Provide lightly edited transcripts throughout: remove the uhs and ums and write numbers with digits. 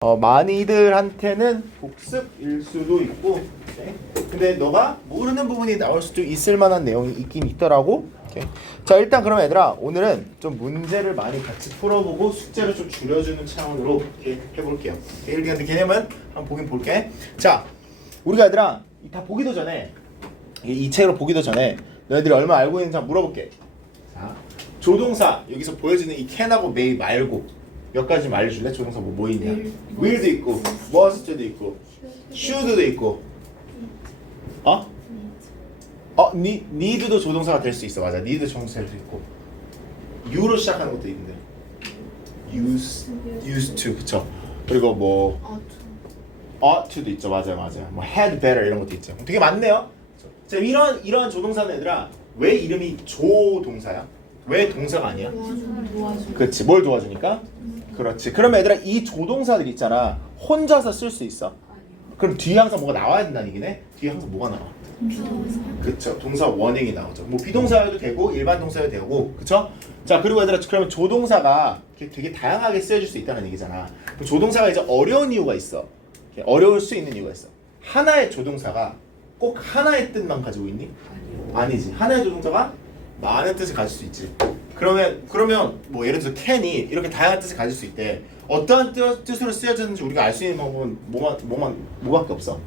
많이들한테는 복습일 수도 있고, 네. 근데 너가 모르는 부분이 나올 수도 있을 만한 내용이 있긴 있더라고. 오케이. 자, 일단 그럼 얘들아, 오늘은 좀 문제를 많이 같이 풀어보고 숙제를 좀 줄여주는 차원으로 이렇게 해볼게요. 일기한테 개념은 한번 보긴 볼게. 자, 우리가 얘들아 다 보기도 전에 이 책으로 보기도 전에 너희들이 얼마 알고 있는지 한번 물어볼게. 자, 조동사 여기서 보여지는 이 can하고 may 말고 몇 가지 좀 알려줄래? 조동사 뭐 있냐? will도 있고, must도 있고, should도 있고, need도 조동사가 될 수 있어. 맞아. need 조동사도 있고, you로 시작하는 것도 있는데, used to, 그쵸? 그리고 뭐 ought to도 있죠. 맞아요. 뭐 had better 이런 것도 있죠. 되게 많네요. 자, 이런 조동사는 얘들아 왜 이름이 조동사야? 왜 동사가 아니야? 그렇지. 뭘 도와주니까? 그렇지. 그러면 얘들아 이 조동사들 있잖아. 혼자서 쓸 수 있어? 그럼 뒤에 항상 뭐가 나와야 된다는 얘기네? 뒤에 항상 뭐가 나와? 그쵸. 동사 원형이 나오죠. 뭐 비동사여도 되고 일반 동사여도 되고, 그쵸? 자, 그리고 얘들아 그러면 조동사가 되게 다양하게 쓰여질 수 있다는 얘기잖아. 그럼 조동사가 이제 어려운 이유가 있어. 어려울 수 있는 이유가 있어. 하나의 조동사가 꼭 하나의 뜻만 가지고 있니? 아니지. 하나의 조동사가 많은 뜻을 가질 수 있지. 그러면 뭐 예를 들어서 can이 이렇게 다양한 뜻을 가질 수 있대. 어떠한 뜻으로 쓰여졌는지 우리가 알 수 있는 방법은 뭐밖에 없어?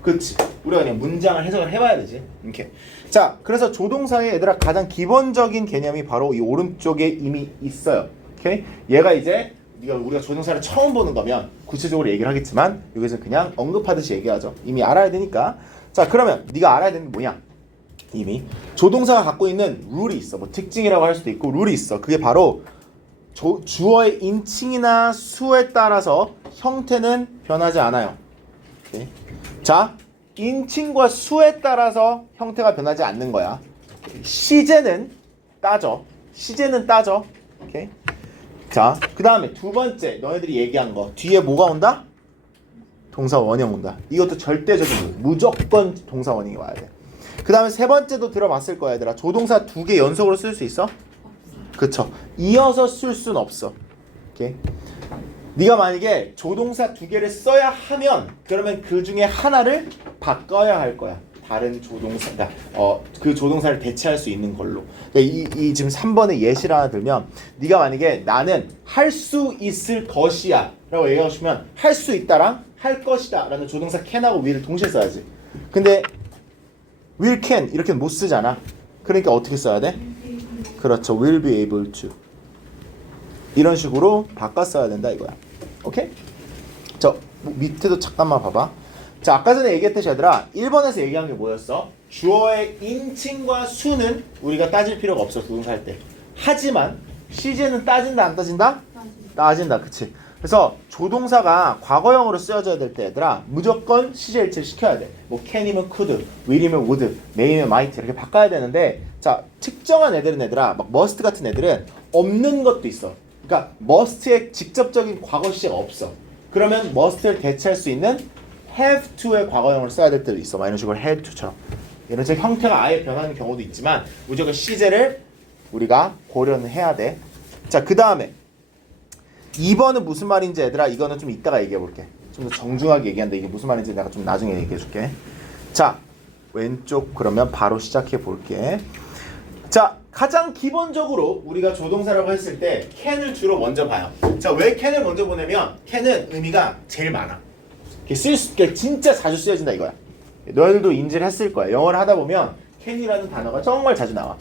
그치. 우리가 그냥 문장을 해석을 해봐야 되지. 이렇게. 자, 그래서 조동사의 얘들아 가장 기본적인 개념이 바로 이 오른쪽에 이미 있어요. 오케이? 얘가 이제 우리가 조동사를 처음 보는 거면 구체적으로 얘기를 하겠지만 여기서 그냥 언급하듯이 얘기하죠. 이미 알아야 되니까. 자, 그러면 네가 알아야 되는 게 뭐냐? 이미 조동사가 갖고 있는 룰이 있어. 뭐 특징이라고 할 수도 있고 룰이 있어. 그게 바로 주어의 인칭이나 수에 따라서 형태는 변하지 않아요. 오케이. 자, 인칭과 수에 따라서 형태가 변하지 않는 거야. 시제는 따져. 오케이. 자, 그 다음에 두 번째 너희들이 얘기한 거 뒤에 뭐가 온다? 동사 원형 온다. 이것도 절대적인 룰. 무조건 동사 원형이 와야 돼. 그 다음에 세 번째도 들어봤을 거야 얘들아. 조동사 두 개 연속으로 쓸 수 있어? 그쵸. 이어서 쓸 수는 없어. 오케이. 네가 만약에 조동사 두 개를 써야 하면 그러면 그 중에 하나를 바꿔야 할 거야. 다른 조동사, 그 조동사를 대체할 수 있는 걸로. 그러니까 이 지금 3번의 예시를 하나 들면 네가 만약에 나는 할 수 있을 것이야 라고 얘기하시면 할 수 있다랑 할 것이다 라는 조동사 can하고 will을 동시에 써야지. 근데 will can 이렇게는 못 쓰잖아. 그러니까 어떻게 써야 돼? 그렇죠. will be able to 이런 식으로 바꿔 써야 된다 이거야. 오케이? 저 밑에도 잠깐만 봐봐. 자, 아까 전에 얘기했듯이 얘들아 1번에서 얘기한 게 뭐였어? 주어의 인칭과 수는 우리가 따질 필요가 없어. 조동사 할 때. 하지만 시제는 따진다 안 따진다? 따진다. 그치? 그래서 조동사가 과거형으로 쓰여져야 될 때 얘들아 무조건 시제 일치를 시켜야 돼. 뭐 can이면 could, will이면 would, may이면 might 이렇게 바꿔야 되는데, 자, 특정한 애들은 얘들아 막 must 같은 애들은 없는 것도 있어. 그러니까 must의 직접적인 과거 시제가 없어. 그러면 must를 대체할 수 있는 have to의 과거형을 써야 될 때도 있어. 막 이런 식으로 had to처럼. 이런 식 형태가 아예 변하는 경우도 있지만 무조건 시제를 우리가 고려는 해야 돼. 자, 그 다음에 2번은 무슨 말인지 얘들아 이거는 좀 이따가 얘기해 볼게. 좀 더 정중하게 얘기한다. 이게 무슨 말인지 내가 좀 나중에 얘기해 줄게. 자, 왼쪽 그러면 바로 시작해 볼게. 자, 가장 기본적으로 우리가 조동사라고 했을 때 can을 주로 먼저 봐요. 자, 왜 can을 먼저 보냐면 can은 의미가 제일 많아. 진짜 자주 쓰여진다 이거야. 너희들도 인지를 했을 거야. 영어를 하다 보면 can이라는 단어가 정말 자주 나와.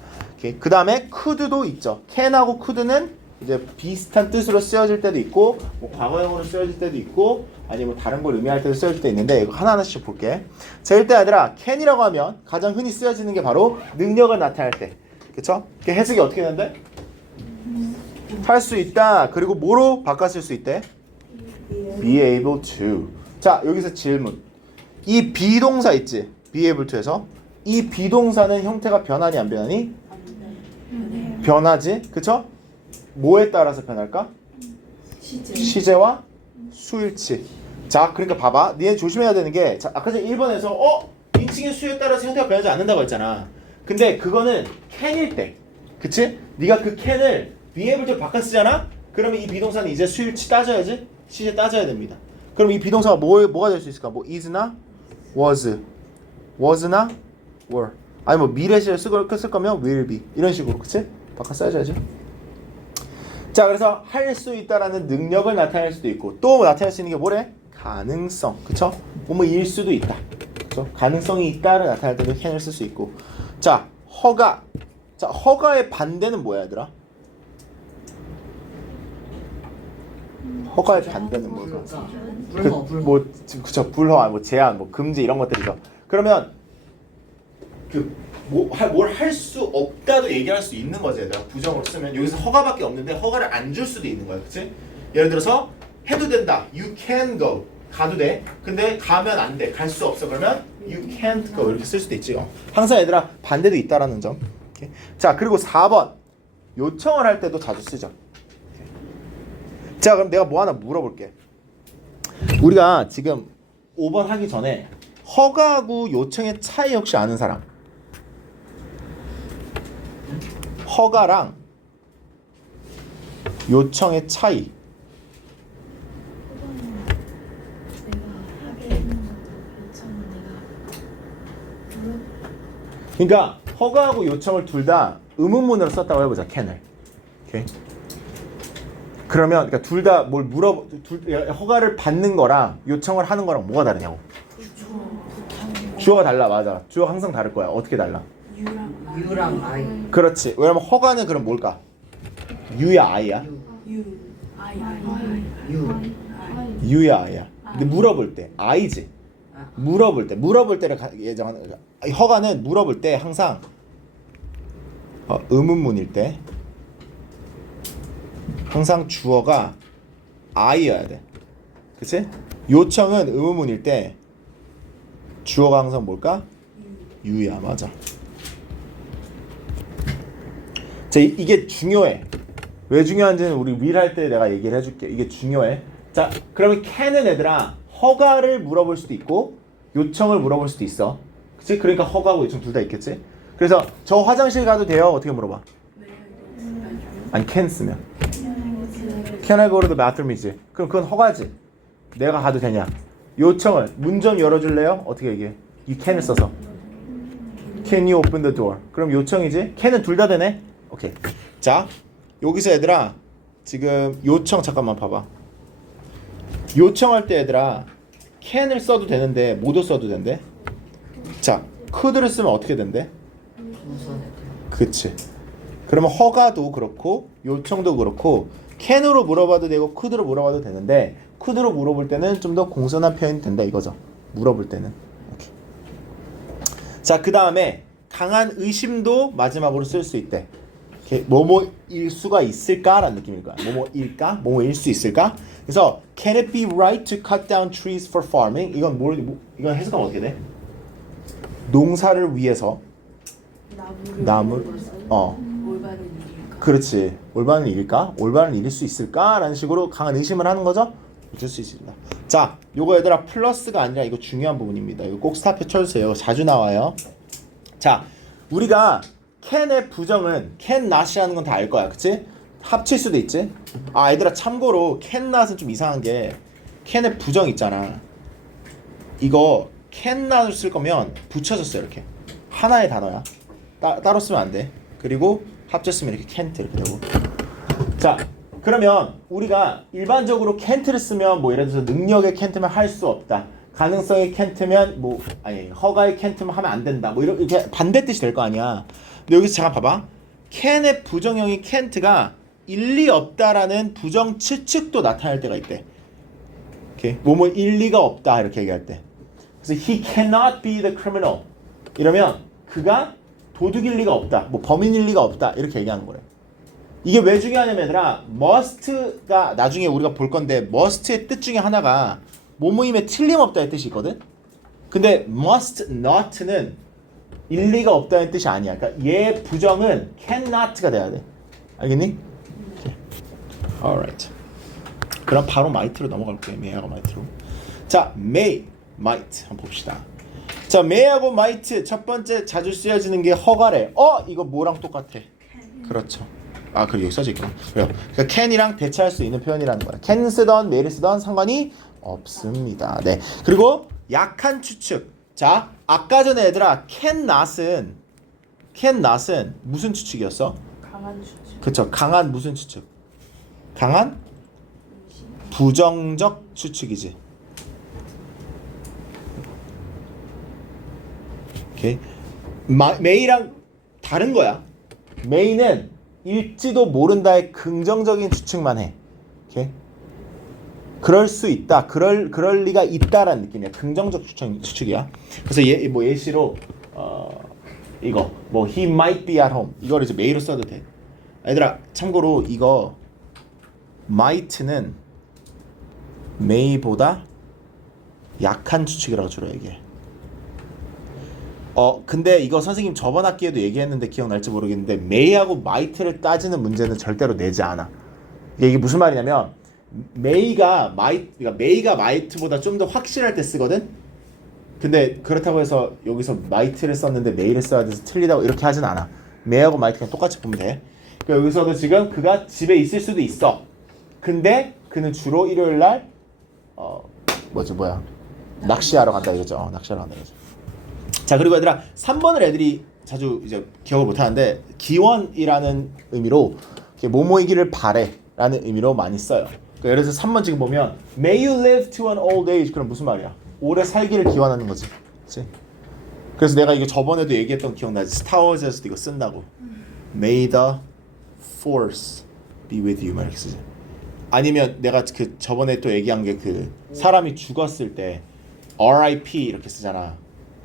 그 다음에 could도 있죠. can하고 could는 이제 비슷한 뜻으로 쓰여질 때도 있고 뭐 과거형으로 쓰여질 때도 있고 아니면 다른 걸 의미할 때도 쓰여질 때 있는데 이거 하나하나씩 볼게. 자, 일단 얘들아 can이라고 하면 가장 흔히 쓰여지는 게 바로 능력을 나타낼 때. 그쵸? 해석이 어떻게 되는데? 할 수 있다. 그리고 뭐로 바꿨을 수 있대? be able to. 자, 여기서 질문. 이 비동사 있지? be able to에서 이 비동사는 형태가 변하니 안 변하니? 변하지. 그쵸? 뭐에 따라서 변할까? 시제와 수일치. 자, 그러니까 봐봐. 니네 조심해야 되는 게, 자, 아까 전에 1번에서 인칭의 수에 따라서 형태가 변하지 않는다고 했잖아. 근데 그거는 can일 때. 그치? 네가 그 can을 be able to 바꿔 쓰잖아? 그러면 이 비동사는 이제 수일치 따져야지. 시제 따져야 됩니다. 그럼 이 비동사가 뭐가 될 수 있을까? 뭐 is나 was나 were. 아니 뭐 미래 시를 쓸 거면 will be 이런 식으로 그치? 바꿔 써야지. 자 그래서 할 수 있다라는 능력을 나타낼 수도 있고 또 나타낼 수 있는 게 뭐래? 가능성. 그쵸? 뭐일 수도 있다. 그쵸? 가능성이 있다를 나타낼 때도 can을 쓸 수 있고. 자 허가. 자 허가의 반대는 뭐야 얘들아? 허가의 반대는 뭐죠? 뭐 그쵸 불허, 뭐 제한, 뭐 금지 이런 것들이죠. 그러면 뭘 할 수 없다도 얘기할 수 있는 거지 얘들아. 부정으로 쓰면 여기서 허가밖에 없는데 허가를 안 줄 수도 있는 거야, 그치? 예를 들어서 해도 된다. You can go. 가도 돼. 근데 가면 안 돼. 갈 수 없어. 그러면 you can't go 이렇게 쓸 수도 있지. 항상 얘들아 반대도 있다라는 점. 오케이. 자 그리고 4번 요청을 할 때도 자주 쓰죠. 자 그럼 내가 뭐 하나 물어볼게. 우리가 지금 5번 하기 전에 허가하고 요청의 차이 혹시 아는 사람? 허가랑 요청의 차이. 그러니까 허가하고 요청을 둘 다 의문문으로 썼다고 해보자. can을. 오케이. 그러면 그러니까 둘 다 뭘 허가를 받는 거랑 요청을 하는 거랑 뭐가 다르냐고. 주어가 달라. 맞아. 주어가 항상 다를 거야. 어떻게 달라? 유랑 아이. 그렇지. 왜냐면 허가는 그럼 뭘까? 유야 아이야? 유야 아이야. 근데 물어볼 때 아이지. 물어볼 때를 예정하는. 허가는 물어볼 때 항상 의문문일 때 항상 주어가 I여야 돼. 그치? 요청은 의문문일 때 주어가 항상 뭘까? U야. 맞아. 자, 이게 중요해. 왜 중요한지는 우리 will 할 때 내가 얘기를 해줄게. 이게 중요해. 자, 그러면 can은 얘들아 허가를 물어볼 수도 있고 요청을 물어볼 수도 있어. 그치? 그러니까 허가하고 요청 둘 다 있겠지? 그래서 저 화장실 가도 돼요? 어떻게 물어봐? 아니 can 쓰면 Can I go to the bathroom이지. 그럼 그건 허가지. 내가 가도 되냐? 요청을 문 좀 열어줄래요? 어떻게 얘기해? You can을 써서 Can you open the door? 그럼 요청이지. can은 둘 다 되네. 오케이. 자 여기서 얘들아 지금 요청 잠깐만 봐봐. 요청할 때 얘들아 can을 써도 되는데 뭐도 써도 된대? 자 could를 쓰면 어떻게 된대? 그치. 그러면 허가도 그렇고 요청도 그렇고 can으로 물어봐도 되고 could로 물어봐도 되는데 could로 물어볼 때는 좀 더 공손한 표현이 된다 이거죠. 물어볼 때는. 오케이. 자 그 다음에 강한 의심도 마지막으로 쓸 수 있대. 뭐뭐일 수가 있을까라는 느낌일 거야. 뭐뭐일까? 뭐뭐일 수 있을까? 그래서 can it be right to cut down trees for farming? 이건 이건 해석하면 어떻게 돼? 농사를 위해서 나무를 올바른 일일까? 그렇지. 올바른 일일까? 올바른 일일 수 있을까? 라는 식으로 강한 의심을 하는 거죠. 줄 수 있습니다. 자, 요거 얘들아 플러스가 아니라 이거 중요한 부분입니다. 이거 꼭 스탑해 쳐주세요. 이거 자주 나와요. 자, 우리가 can의 부정은 can not이 하는 건 다 알 거야. 그치? 합칠 수도 있지? 아, 얘들아 참고로 can not은 좀 이상한 게 can의 부정 있잖아. 이거 can not을 쓸 거면 붙여졌어요. 이렇게. 하나의 단어야. 따로 쓰면 안 돼. 그리고 합쳤으면 이렇게 can't 이렇게 되고. 자, 그러면 우리가 일반적으로 can't를 쓰면 뭐 예를 들어서 능력의 can't면 할 수 없다. 가능성의 can't면 뭐 아니 허가의 can't면 하면 안 된다. 뭐 이렇게 반대 뜻이 될 거 아니야. 근데 여기서 잠깐 봐봐. can의 부정형인 can't가 일리 없다라는 부정 추측도 나타날 때가 있대. 오케이. 뭐뭐 일리가 없다 이렇게 얘기할 때. 그래서 he cannot be the criminal. 이러면 그가 도둑일 리가 없다. 뭐 범인일 리가 없다. 이렇게 얘기하는 거래. 이게 왜 중요하냐면 얘들아 must가 나중에 우리가 볼 건데 must의 뜻 중에 하나가 뭐뭐임에 틀림없다의 뜻이 있거든. 근데 must not는 일리가 없다는 뜻이 아니야. 그러니까 얘 부정은 cannot가 돼야 돼. 알겠니? Okay. Alright. 그럼 바로 might로 넘어갈게요. may하고 might로. 자, may, might 한번 봅시다. 자, may하고 might 첫 번째 자주 쓰여지는 게 허가래. 이거 뭐랑 똑같아? 그렇죠. 아, 그래 여기 써져 있구나. 그래요. 그러니까 can이랑 대체할 수 있는 표현이라는 거야. can 쓰던 may를 쓰던 상관이 없습니다. 네. 그리고 약한 추측. 자, 아까 전에 얘들아 can not은 무슨 추측이었어? 강한 추측. 그쵸. 강한 무슨 추측? 강한 부정적 추측이지. 오케이. 메이랑 다른 거야. 메이는 일지도 모른다의 긍정적인 추측만 해. 오케이. 그럴 수 있다. 그럴 리가 있다라는 느낌이야. 긍정적 추측이야. 그래서 예시로 이거 뭐 he might be at home 이거를 이제 메이로 써도 돼. 얘들아 참고로 이거 might는 may보다 약한 추측이라고 주로 얘기해. 근데 이거 선생님 저번 학기에도 얘기했는데 기억날지 모르겠는데 may하고 might를 따지는 문제는 절대로 내지 않아. 이게 무슨 말이냐면 그러니까 may가 might보다 좀 더 확실할 때 쓰거든. 근데 그렇다고 해서 여기서 might를 썼는데 may를 써야 돼서 틀리다고 이렇게 하진 않아. may하고 might 그냥 똑같이 보면 돼. 그러니까 여기서도 지금 그가 집에 있을 수도 있어. 근데 그는 주로 일요일 날 낚시하러 간다 이거죠. 낚시하러 간다 이거죠. 자, 그리고 얘들아 3번을 애들이 자주 이제 기억을 못 하는데 기원이라는 의미로 뭐뭐이기를 바래라는 의미로 많이 써요. 그러니까 예를 들어서 3번 지금 보면 May you live to an old age. 그럼 무슨 말이야? 오래 살기를 기원하는 거지. 그치? 그래서 내가 이거 저번에도 얘기했던 기억나지? 스타워즈에서도 이거 쓴다고. May the force be with you. 막 이렇게 쓰지. 아니면 내가 그 저번에 또 얘기한 게 그 사람이 죽었을 때 RIP 이렇게 쓰잖아.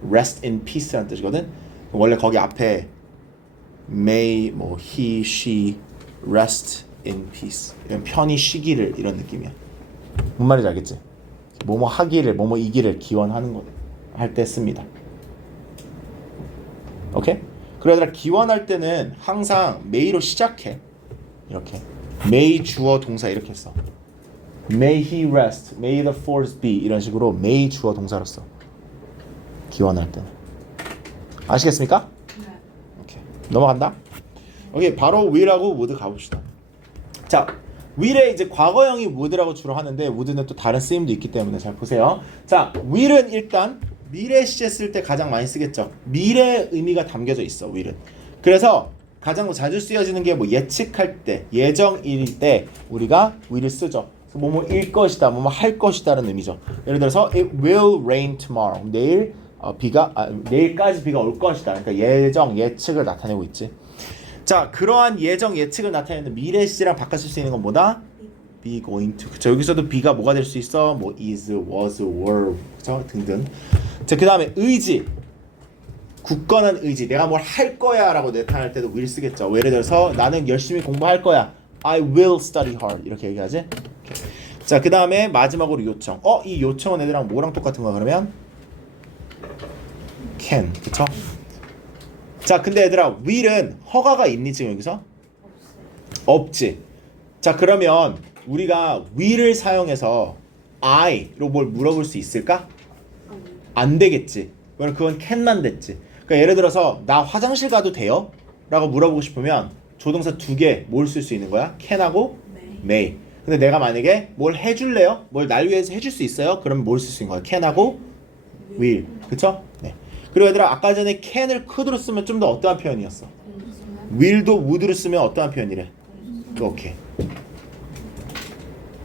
Rest in peace라는 뜻이거든. 원래 거기 앞에 May 뭐 he, she rest in peace 이런 편히 쉬기를 이런 느낌이야. 뭔 말인지 알겠지? 뭐뭐 하기를 뭐뭐 이기를 기원하는 거 할 때 씁니다. 오케이? 그러더라 기원할 때는 항상 may로 시작해. 이렇게 may 주어 동사 이렇게 써. May he rest, may the force be 이런 식으로 may 주어 동사로 써. 기원할 때는. 아시겠습니까? 네. 오케이. 넘어간다. 오케이. 바로 will하고 would 가봅시다. 자, will의 이제 과거형이 would라고 주로 하는데 would는 또 다른 쓰임도 있기 때문에 잘 보세요. 자, will은 일단 미래 시제 쓸 때 가장 많이 쓰겠죠. 미래 의미가 담겨져 있어. will은. 그래서 가장 자주 쓰여지는 게 뭐 예측할 때, 예정일일 때 우리가 will을 쓰죠. 뭐뭐일 것이다, 뭐뭐 할 것이다라는 의미죠. 예를 들어서 it will rain tomorrow. 내일 내일까지 비가 올 것이다. 그러니까 예측을 나타내고 있지. 자, 그러한 예측을 나타내는 미래 시제랑 바꿔 쓸 수 있는 건 뭐다? be going to. 그쵸? 여기서도 be가 뭐가 될 수 있어? 뭐 is, was, were, 그쵸? 등등. 자, 그 다음에 의지. 굳건한 의지. 내가 뭘 할 거야라고 나타낼 때도 will 쓰겠죠. 예를 들어서 나는 열심히 공부할 거야. I will study hard. 이렇게 얘기하지. 자, 그 다음에 마지막으로 요청. 이 요청은 애들랑 뭐랑 똑같은 거야 그러면? can. 그쵸? 자, 근데 얘들아 will은 허가가 있니 지금 여기서? 없지. 자, 그러면 우리가 will을 사용해서 I로 뭘 물어볼 수 있을까? 안 되겠지. 그건 can만 됐지. 그러니까 예를 들어서 나 화장실 가도 돼요? 라고 물어보고 싶으면 조동사 두 개 뭘 쓸 수 있는 거야? can하고 may. 근데 내가 만약에 뭘 해줄래요? 뭘 날 위해서 해줄 수 있어요? 그러면 뭘 쓸 수 있는 거야? can하고 will. 그쵸? 네. 그리고 얘들아 아까 전에 can을 could로 쓰면 좀 더 어떠한 표현이었어? will도 would로 쓰면 어떠한 표현이래? 오케이.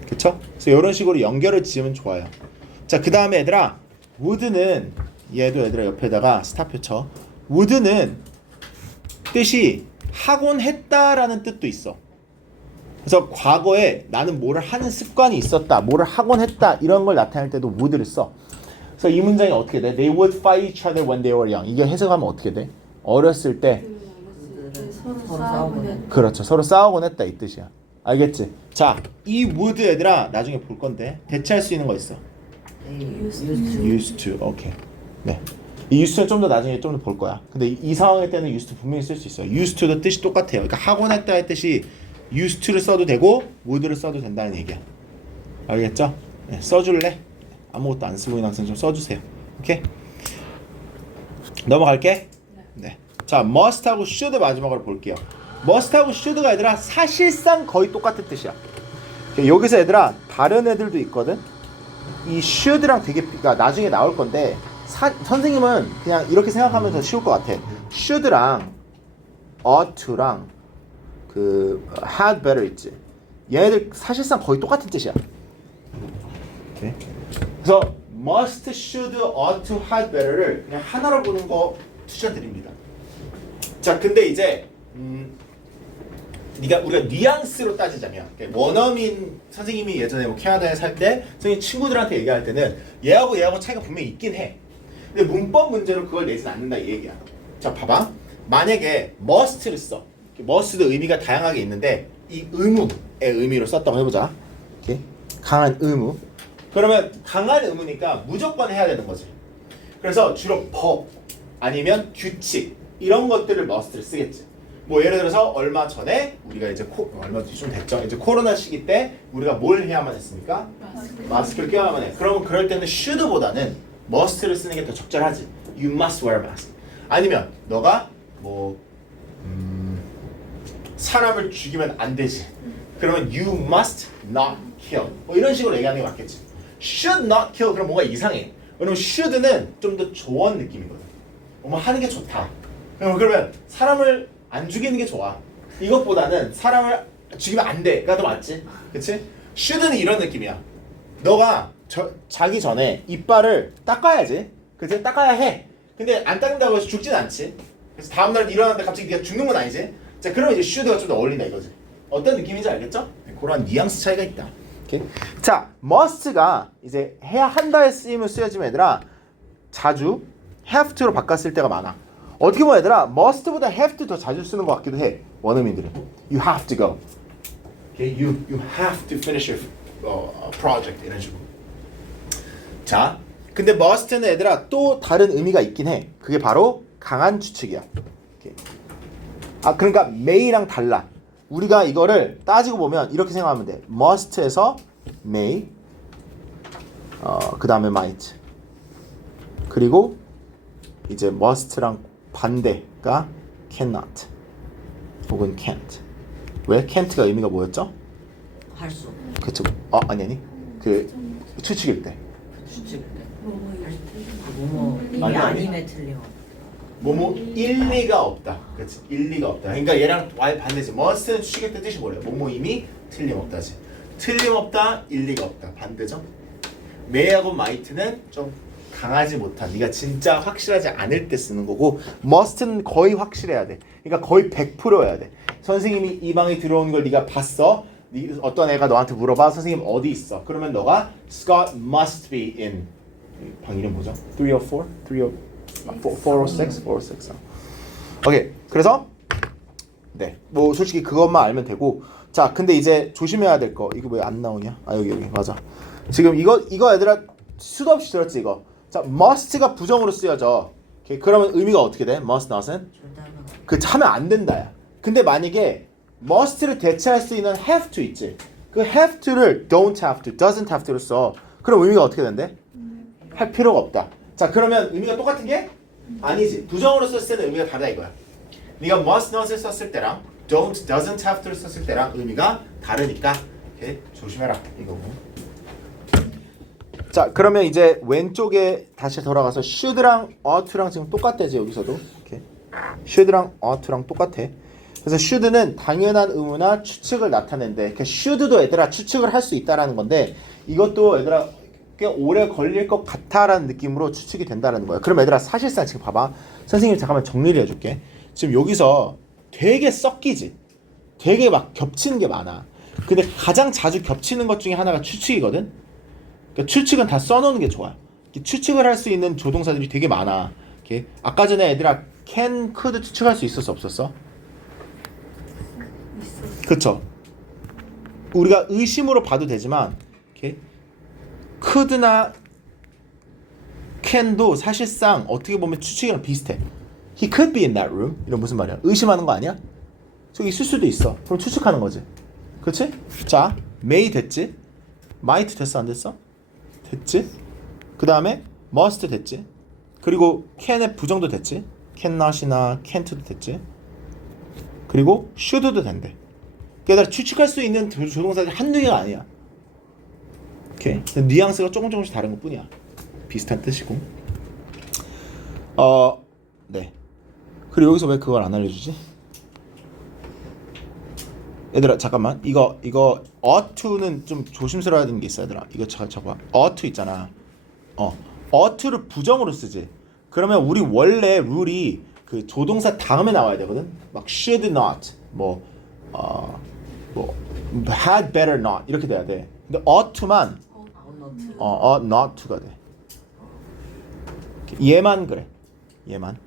그쵸? 그래서 이런 식으로 연결을 지으면 좋아요. 자, 그 다음에 얘들아 would는 얘도 얘들아 옆에다가 스타표 쳐. would는 뜻이 하곤 했다라는 뜻도 있어. 그래서 과거에 나는 뭐를 하는 습관이 있었다, 뭐를 하곤 했다 이런 걸 나타낼 때도 would를 써. 그래서 이 문장이 어떻게 돼? They would fight each other when they were young. 이게 해석하면 어떻게 돼? 어렸을 때 서로 싸우곤 했다. 그렇죠. 서로 싸우곤 했다 이 뜻이야. 알겠지? 자, 이 would 얘들아 나중에 볼 건데 대체할 수 있는 거 있어. used to. 오케이. 네. 이 used to는 좀 더 나중에 좀 더 볼 거야. 근데 이 상황일 때는 used to 분명히 쓸 수 있어요. used to도 뜻이 똑같아요. 그러니까 하곤 했다의 뜻이 used to를 써도 되고 would를 써도 된다는 얘기야. 알겠죠? 네, 써줄래? 아무것도 안 쓰고 있는 학생 좀 써주세요. 오케이? 넘어갈게. 네. 자, must하고 should 마지막으로 볼게요. must하고 should가 얘들아 사실상 거의 똑같은 뜻이야. 여기서 얘들아 다른 애들도 있거든. 이 should랑 되게 그러니까 나중에 나올 건데 선생님은 그냥 이렇게 생각하면 더 쉬울 것 같아. should랑 ought to랑 그 had better 있지. 얘네들 사실상 거의 똑같은 뜻이야. 오케이. 그래서 must, should, ought to, had better를 그냥 하나로 보는 거 추천드립니다. 자, 근데 이제 우리가 뉘앙스로 따지자면 원어민 선생님이 예전에 뭐 캐나다에 살 때 선생님 친구들한테 얘기할 때는 얘하고 차이가 분명히 있긴 해. 근데 문법 문제로 그걸 내진 않는다 이 얘기야. 자, 봐봐. 만약에 must를 써. must도 의미가 다양하게 있는데 이 의무의 의미로 썼다고 해보자. 이렇게 강한 의무. 그러면 강한 의무니까 무조건 해야 되는 거지. 그래서 주로 법 아니면 규칙 이런 것들을 must를 쓰겠지. 뭐 예를 들어서 얼마 전에 우리가 이제 얼마 좀 됐죠. 이제 코로나 시기 때 우리가 뭘 해야만 했습니까? 마스크를 껴야만 해. 그러면 그럴 때는 should보다는 must를 쓰는 게 더 적절하지. You must wear a mask. 아니면 너가 뭐 사람을 죽이면 안 되지. 그러면 you must not kill. 뭐 이런 식으로 얘기하는 게 맞겠지. should not kill 그럼 뭔가 이상해. 왜냐면 should는 좀 더 좋은 느낌이거든. 뭐 하는 게 좋다. 그러면 사람을 안 죽이는 게 좋아. 이것보다는 사람을 죽이면 안 돼가 더 맞지. 그치? should는 이런 느낌이야. 너가 자기 전에 이빨을 닦아야지. 그치? 닦아야 해. 근데 안 닦는다고 해서 죽진 않지. 그래서 다음날 일어났는데 갑자기 네가 죽는 건 아니지. 자, 그러면 이제 should가 좀 더 어울린다 이거지. 어떤 느낌인지 알겠죠? 그런 뉘앙스 차이가 있다. 오케이? 자, must가 이제 해야 한다의 쓰임을 쓰여지면 얘들아 자주 have to로 바꿨을 때가 많아. 어떻게 보면 얘들아 must보다 have to 더 자주 쓰는 것 같기도 해. 원어민들은 you have to go. Okay? You have to finish your project 이런 식으로. 자, 근데 must는 얘들아 또 다른 의미가 있긴 해. 그게 바로 강한 추측이야. 오케이. 아, 그러니까 may랑 달라. 우리가 이거를 따지고 보면 이렇게 생각하면 돼. must에서 may, 그 다음에 might. 그리고 이제 must랑 반대가 cannot 혹은 can't. 왜? can't가 의미가 뭐였죠? 할 수. 그쵸. 아니. 그 추측일 때. 추측일 때. 뭐뭐 아니, 아니. 아니면 틀려. 뭐뭐 일리가 없다. 그렇지. 일리가 없다. 그러니까 얘랑 아예 반대지. must는 추측일 때 뜻이 뭐래요? 뭐뭐임이 틀림없다지. 틀림없다, 일리가 없다. 반대죠. may하고 might는 좀 강하지 못한, 네가 진짜 확실하지 않을 때 쓰는 거고 must는 거의 확실해야 돼. 그러니까 거의 100%여야 돼. 선생님이 이 방에 들어온 걸 네가 봤어. 어떤 애가 너한테 물어봐. 선생님 어디 있어? 그러면 너가 Scott must be in 방 이름 뭐죠? 304? 406? 406. 오케이. 그래서 네. 뭐 솔직히 그것만 알면 되고. 자, 근데 이제 조심해야 될 거. 이거 왜 안 나오냐? 아, 여기 맞아. 지금 이거 얘들아 수도 없이 들었지 이거. 자, must가 부정으로 쓰여져. 오케이. 그러면 의미가 어떻게 돼? must not은? 그 하면 안 된다야. 근데 만약에 must를 대체할 수 있는 have to 있지. 그 have to를 don't have to, doesn't have to로 써. 그럼 의미가 어떻게 된대? 할 필요가 없다. 자, 그러면 의미가 똑같은 게? 아니지. 부정으로 썼을 때는 의미가 다르다 이거야. 네가 must not을 썼을 때랑 don't, doesn't have to를 썼을 때랑 의미가 다르니까 오케이? 조심해라 이거고. 자, 그러면 이제 왼쪽에 다시 돌아가서 should랑 ought to랑 지금 똑같대지 여기서도. 오케이. should랑 ought to랑 똑같아. 그래서 should는 당연한 의무나 추측을 나타낸대. 그러니까 should도 얘들아 추측을 할 수 있다라는 건데 이것도 얘들아 꽤 오래 걸릴 것 같아라는 느낌으로 추측이 된다라는 거야. 그럼 얘들아 사실상 지금 봐봐. 선생님이 잠깐만 정리를 해줄게. 지금 여기서 되게 섞이지. 되게 막 겹치는 게 많아. 근데 가장 자주 겹치는 것 중에 하나가 추측이거든. 그러니까 추측은 다 써놓는 게 좋아. 추측을 할 수 있는 조동사들이 되게 많아. 이렇게. 아까 전에 얘들아 can, could 추측할 수 있었어 없었어? 그쵸? 우리가 의심으로 봐도 되지만 이렇게 could나 can도 사실상 어떻게 보면 추측이랑 비슷해. He could be in that room. 이런 무슨 말이야? 의심하는 거 아니야? 저기 있을 수도 있어. 그럼 추측하는 거지. 그치? 자, may 됐지? might 됐어 안 됐어? 됐지? 그 다음에 must 됐지? 그리고 can의 부정도 됐지? cannot이나 can't도 됐지? 그리고 should도 된대. 그러니까 추측할 수 있는 조동사들이 한두 개가 아니야. 오케이. 뉘앙스가 조금씩 다른 것뿐이야. 비슷한 뜻이고. 네. 그리고 여기서 왜 그걸 안 알려주지? 얘들아 잠깐만. 이거 ought to는 좀 조심스러워야 되는 게 있어 얘들아. 이거 잠깐 ought to 있잖아. ought to를 부정으로 쓰지. 그러면 우리 원래 룰이 그 조동사 다음에 나와야 되거든. 막 should not 뭐 had better not 이렇게 돼야 돼. 근데 ought to만 ought not to가 돼. 얘만 그래. 얘만.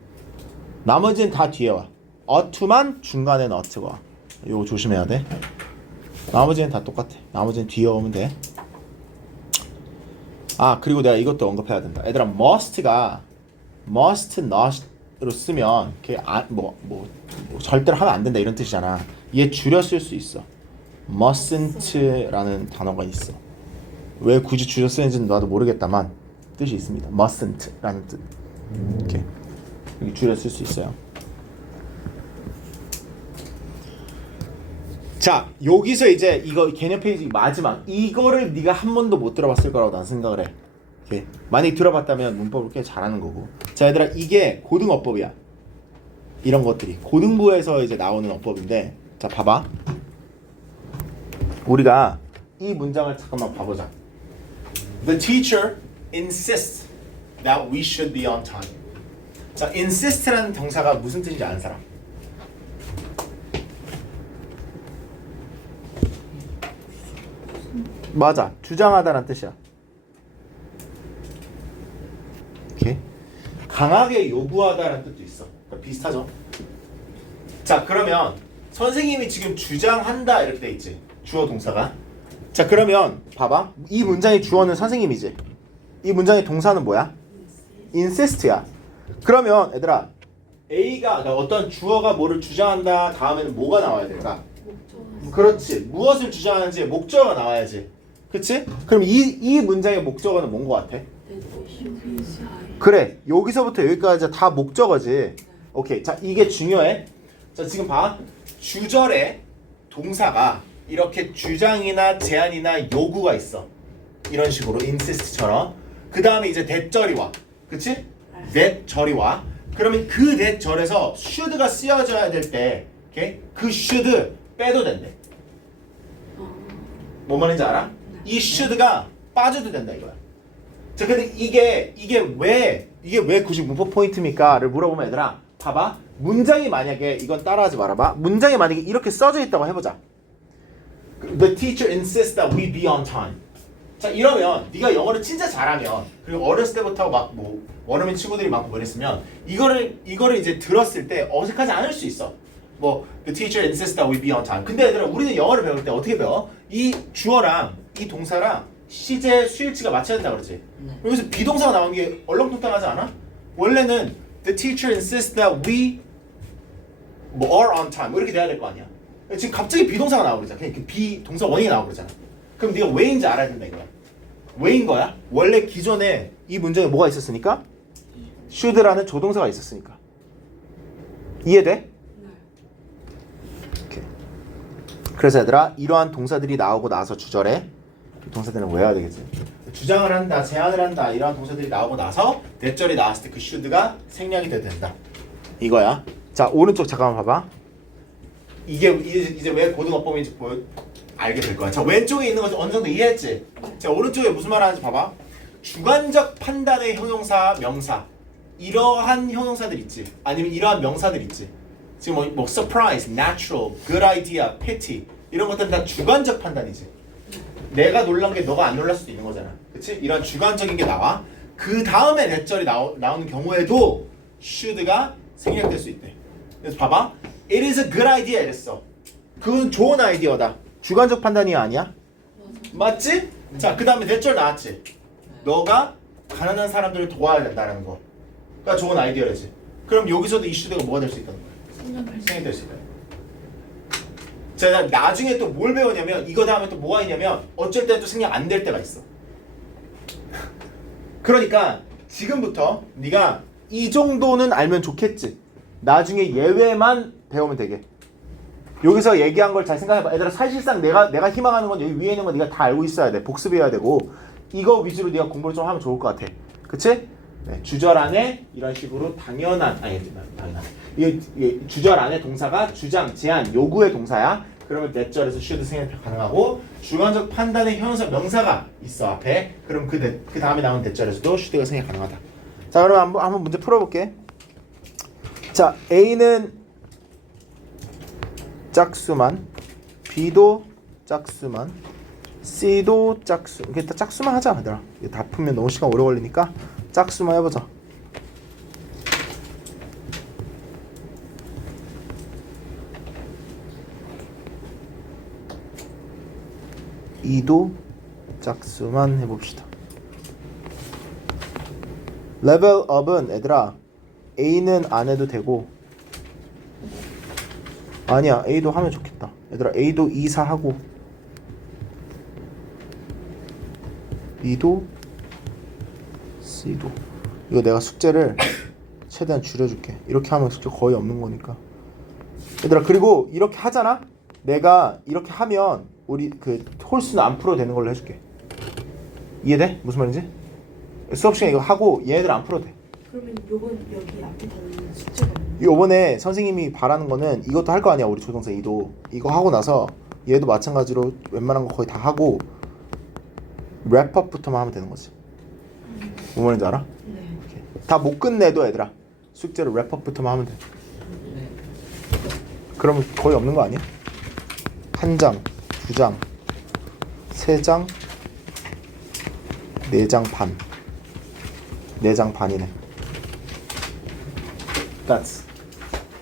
나머지는 다 뒤에 와. ought to만 중간에 not가 와. 이거 조심해야 돼. 나머지는 다 똑같아. 나머지는 뒤에 오면 돼. 그리고 내가 이것도 언급해야 된다. 얘들아 must가 must not으로 쓰면 그게 뭐 절대로 하면 안 된다 이런 뜻이잖아. 얘 줄여 쓸 수 있어. mustn't라는 단어가 있어. 왜 굳이 줄여 쓰는지는 나도 모르겠다만 뜻이 있습니다. mustn't라는 뜻. 이렇게 줄여 쓸 수 있어요. 자, 여기서 이제 이거 개념 페이지 마지막 이거를 네가 한 번도 못 들어봤을 거라고 난 생각을 해. 오케이. 만약에 들어봤다면 문법을 꽤 잘하는 거고. 자, 얘들아 이게 고등어법이야. 이런 것들이 고등부에서 이제 나오는 어법인데, 자 봐봐. 우리가 이 문장을 잠깐만 봐보자. The teacher insists that we should be on time. 자, insist라는 동사가 무슨 뜻인지 아는 사람? 맞아, 주장하다는 뜻이야. 오케이. 강하게 요구하다는 뜻도 있어. 그러니까 비슷하죠. 자, 그러면 선생님이 지금 주장한다 이렇게 돼 있지. 주어 동사가. 자, 그러면 봐봐. 이 문장의 주어는 선생님이지. 이 문장의 동사는 뭐야? insist야. 그러면 얘들아 A가 그러니까 어떤 주어가 뭐를 주장한다 다음에는 뭐가 나와야 될까? 그렇지. 무엇을 주장하는지 목적어가 나와야지. 그치? 그럼 이 문장의 목적어는 뭔 거 같아? 그래. 여기서부터 여기까지 다 목적어지. 오케이. 자, 이게 중요해. 자, 지금 봐. 주절에 동사가 이렇게 주장이나 제안이나 요구가 있어. 이런 식으로 insist처럼. 그 다음에 이제 대절이 와. 그치? 대절이 와. 그러면 그 대절에서 should가 쓰여져야 될 때, 오케이? 그 should 빼도 된대. 뭔 말인지 알아? 이 should가 빠져도 된다 이거야. 자, 근데 이게 왜 굳이 문법 포인트입니까?를 물어보면 얘들아, 봐봐. 문장이 만약에 이건 따라하지 말아봐. 문장이 만약에 이렇게 써져 있다고 해보자. The teacher insists that we be on time. 자, 이러면 네가 영어를 진짜 잘하면, 그리고 어렸을 때부터 막 뭐 원어민 친구들이 많고 그랬으면 이거를 이제 들었을 때 어색하지 않을 수 있어. 뭐 the teacher insists that we be on time. 근데 얘들아 우리는 영어를 배울 때 어떻게 배워? 이 주어랑 이 동사랑 시제 수일치가 맞춰야 된다 그러지. 여기서 비동사가 나온 게 얼렁뚱땅하지 않아? 원래는 the teacher insists that we are on time 뭐 이렇게 돼야 될 거 아니야. 지금 갑자기 비동사가 나오고 그러잖아. 그냥 비동사 원형이 나오고 그러잖아. 그럼 네가 왜인지 알아야 된다 이거야. 왜인 거야? 원래 기존에 이 문장에 뭐가 있었으니까? should라는 조동사가 있었으니까. 이해돼? 오케이. 그래서 얘들아 이러한 동사들이 나오고 나서 주절에 동사들은 외워야 되겠지. 주장을 한다, 제안을 한다 이러한 동사들이 나오고 나서 대절이 나왔을 때 그 should가 생략이 돼야 된다. 이거야. 자, 오른쪽 잠깐만 봐봐. 이게 이제 왜 고등어법인지 알게 될 거야. 자, 왼쪽에 있는 거 어느 정도 이해했지? 자, 오른쪽에 무슨 말 하는지 봐봐. 주관적 판단의 형용사, 명사 이러한 형용사들 있지. 아니면 이러한 명사들 있지. 지금 뭐 surprise, natural, good idea, pity 이런 것들은 다 주관적 판단이지. 내가 놀란 게 너가 안 놀랄 수도 있는 거잖아. 그치? 이런 주관적인 게 나와. 그 다음에 대절이 나오는 경우에도 should가 생략될 수 있대. 그래서 봐봐. It is a good idea 이랬어. 그건 좋은 아이디어다. 주관적 판단이 아니야? 맞지? 자, 그 다음에 대절 나왔지. 너가 가난한 사람들을 도와야 된다는 거. 그러니까 좋은 아이디어라지. 그럼 여기서도 이 should가 뭐가 될 수 있다는 거야? 생략될 수 있다. 자, 나중에 또 뭘 배우냐면 이거 다음에 또 뭐가 있냐면 어쩔 때는 또 생략 안 될 때가 있어. 그러니까 지금부터 네가 이 정도는 알면 좋겠지. 나중에 예외만 배우면 되게. 여기서 얘기한 걸 잘 생각해봐. 얘들아 사실상 내가 희망하는 건 여기 위에 있는 거 네가 다 알고 있어야 돼. 복습해야 되고 이거 위주로 네가 공부를 좀 하면 좋을 것 같아. 그치? 네, 주절 안에 이런 식으로 당연한 이게 주절 안에 동사가 주장, 제한, 요구의 동사야. 그러면 대절에서 should 생략 가능하고 주관적 판단의 형용사 명사가 있어 앞에. 그럼 그 다음에 나오는 대절에서도 should가 생략 가능하다. 자 그럼 한번 문제 풀어볼게. 자 A는 짝수만, B도 짝수만, C도 짝수. 이게 다 짝수만 하자 얘들아. 이게 다 풀면 너무 시간 오래 걸리니까 짝수만 해보자. E도 짝수만 해봅시다. 레벨업은 얘들아 A는 안 해도 되고 아니야 A도 하면 좋겠다. 얘들아 A도 2, 4 하고 B도 C도 이거 내가 숙제를 최대한 줄여줄게. 이렇게 하면 숙제 거의 없는 거니까. 얘들아 그리고 이렇게 하잖아. 내가 이렇게 하면 우리 그 홀수는 안 풀어도 되는 걸로 해줄게. 이해돼? 무슨 말인지? 수업 시간에 이거 하고 얘네들 안 풀어도 돼. 그러면 요건 여기 앞에 다는 숙제가 요번에 선생님이 바라는 거는 이것도 할 거 아니야. 우리 조동사 이도 이거 하고 나서 얘도 마찬가지로 웬만한 거 거의 다 하고 랩업부터만 하면 되는 거지. 뭔 말인지 알아? 네. 다 못 끝내도 얘들아 숙제로 랩업부터만 하면 돼. 네. 그러면 거의 없는 거 아니야? 한 장, 두 장, 세 장, 네 장 반. 네 장 반이네. That's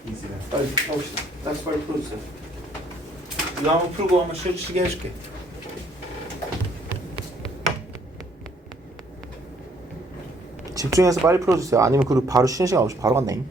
easy. 빨리 해봅시다. That's 빨리 풀어주세요. 이거 한번 풀고 한번 쉬게 해줄게. 집중해서 빨리 풀어주세요. 아니면 그리고 바로 쉬는 시간 없이 바로 간다잉.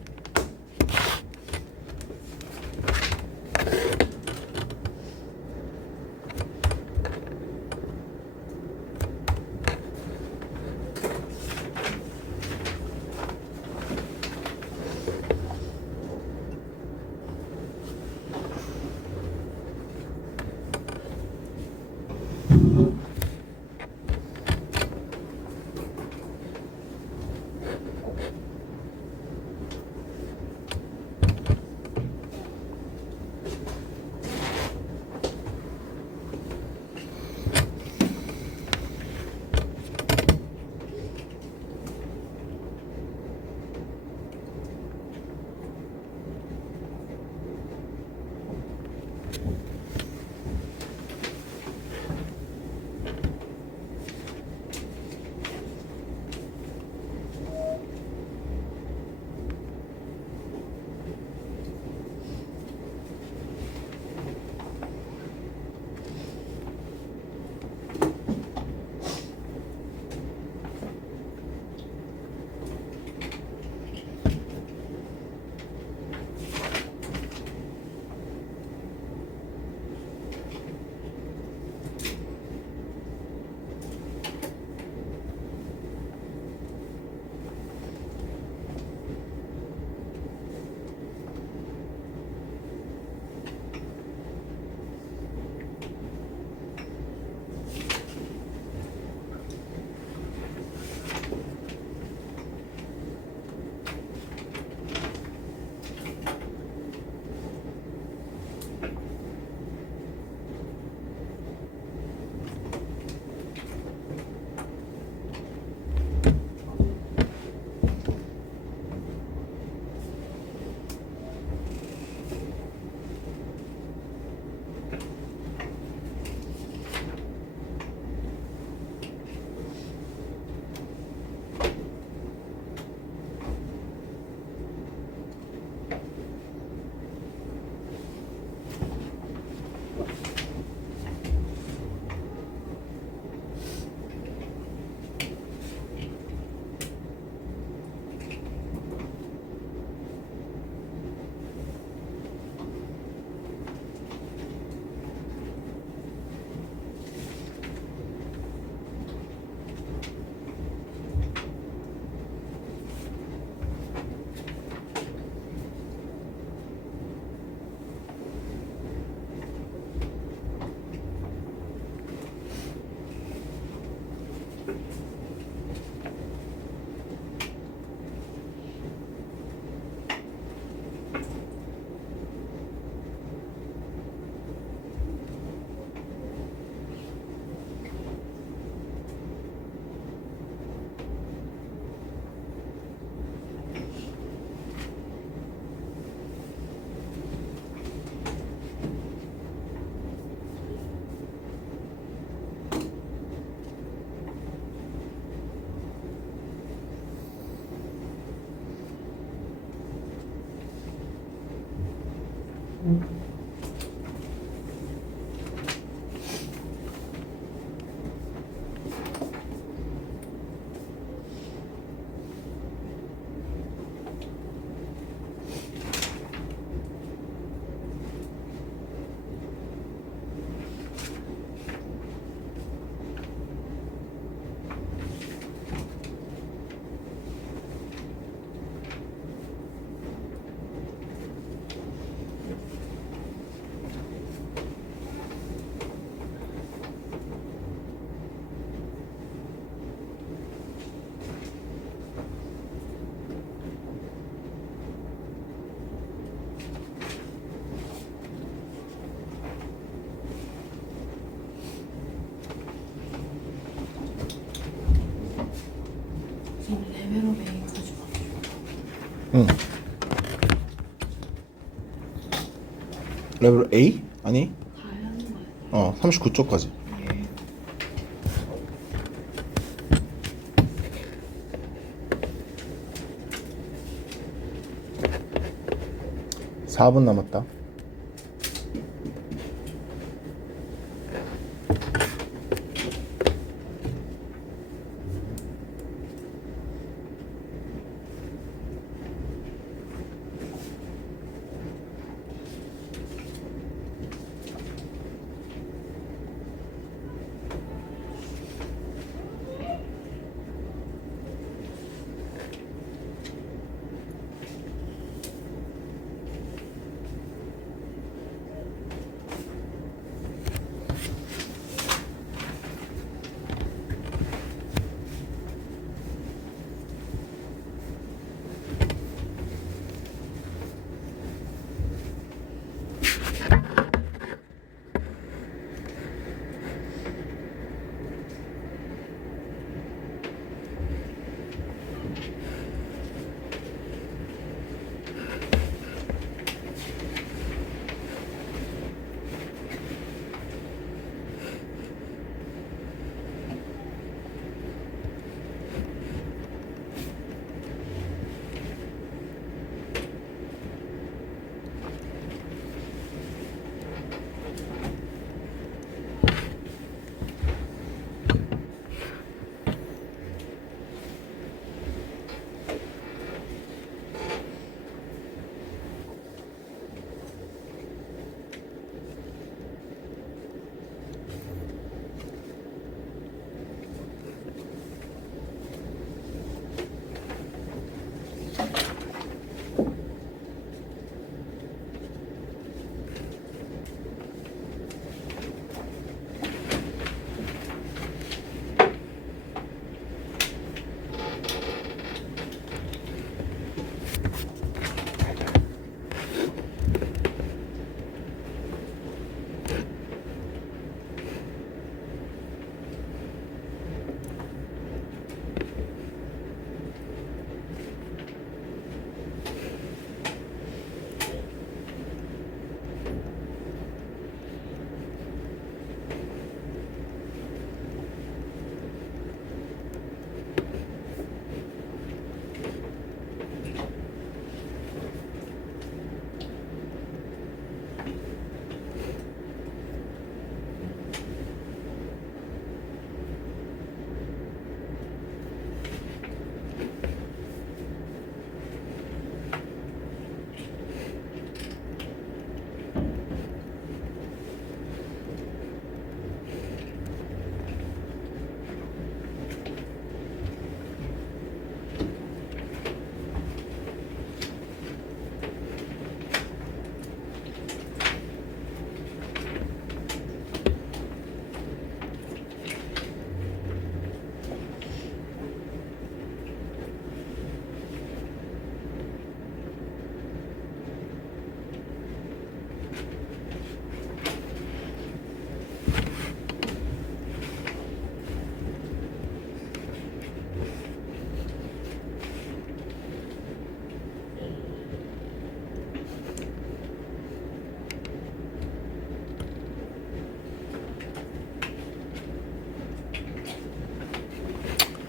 지금 레벨업 A까지 봐. 응. 레벨 A? 아니? 다 해야 하는 거야. 39쪽까지. 네. 4분 남았다.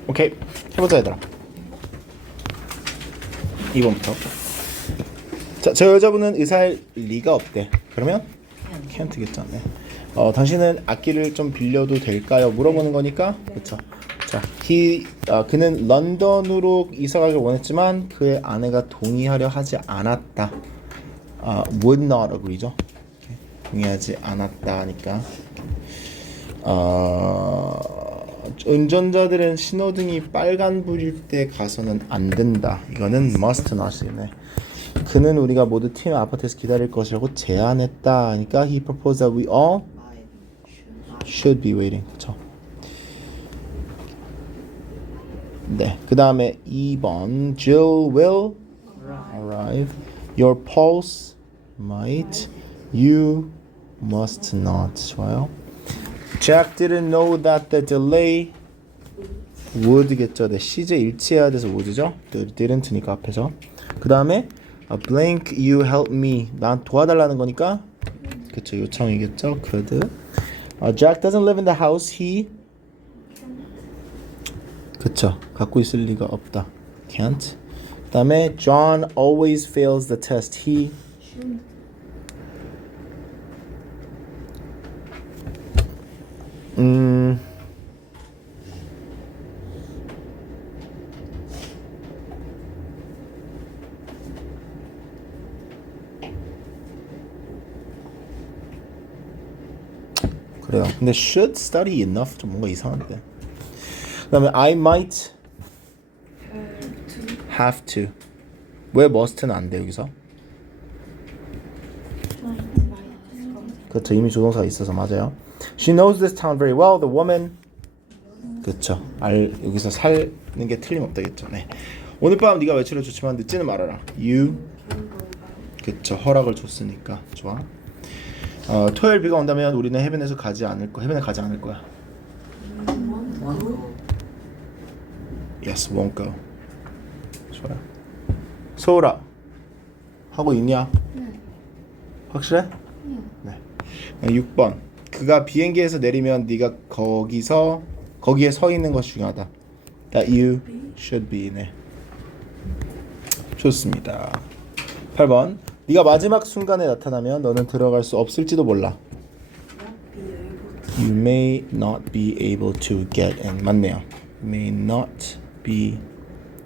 오케이, 해보자 얘들아. 2번부터. 자, 저 여자분은 의사일 리가 없대. 그러면 can't겠죠. 네. 당신은 악기를 좀 빌려도 될까요? 물어보는 거니까. 그렇죠. 자, 그는 런던으로 이사가길 원했지만 그의 아내가 동의하려 하지 않았다. would not agree죠. 동의하지 않았다 하니까. 운전자들은 신호등이 빨간불일 때 가서는 안 된다. 이거는 must not이네. 그는 우리가 모두 팀 아파트에서 기다릴 것이라고 제안했다. 그러니까 he proposed that we all should be waiting. 그렇죠. 네. 그 다음에 2번 Jill will arrive. Your pulse might. You must not. 좋아요. Jack didn't know that the delay would겠죠. 네, 시제 일치해야 돼서 would죠. didn't니까 앞에서. 그 다음에 blank you help me. 난 도와달라는 거니까 그쵸, 요청이겠죠. could. Jack doesn't live in the house. He 그쵸, 갖고 있을 리가 없다. can't. 그 다음에 John always fails the test. He 그래요. 근데 should study enough 좀 뭔가 이상한데. 그다음에 I might have to. 왜 must는 안 돼 여기서? 그렇죠. 이미 조동사가 있어서 맞아요. She knows this town very well. The woman. 그렇죠. 여기서 살는 게 틀림없다겠죠. 네. 오늘 밤 네가 외출해 좋지만 늦지는 말아라. You. 그렇죠. 허락을 줬으니까 좋아. 토요일 비가 온다면 우리는 해변에서 가지 않을 거. 해변에 가지 않을 거야. Yes, won't go. 좋아요. 소울아 하고 있냐? 네. 확실해? 네. 6번. 그가 비행기에서 내리면 네가 거기에 서 있는 것이 중요하다. That you should be. 네. 좋습니다. 8번. 네가 마지막 순간에 나타나면 너는 들어갈 수 없을지도 몰라. You may not be able to get in. 맞네요. May not be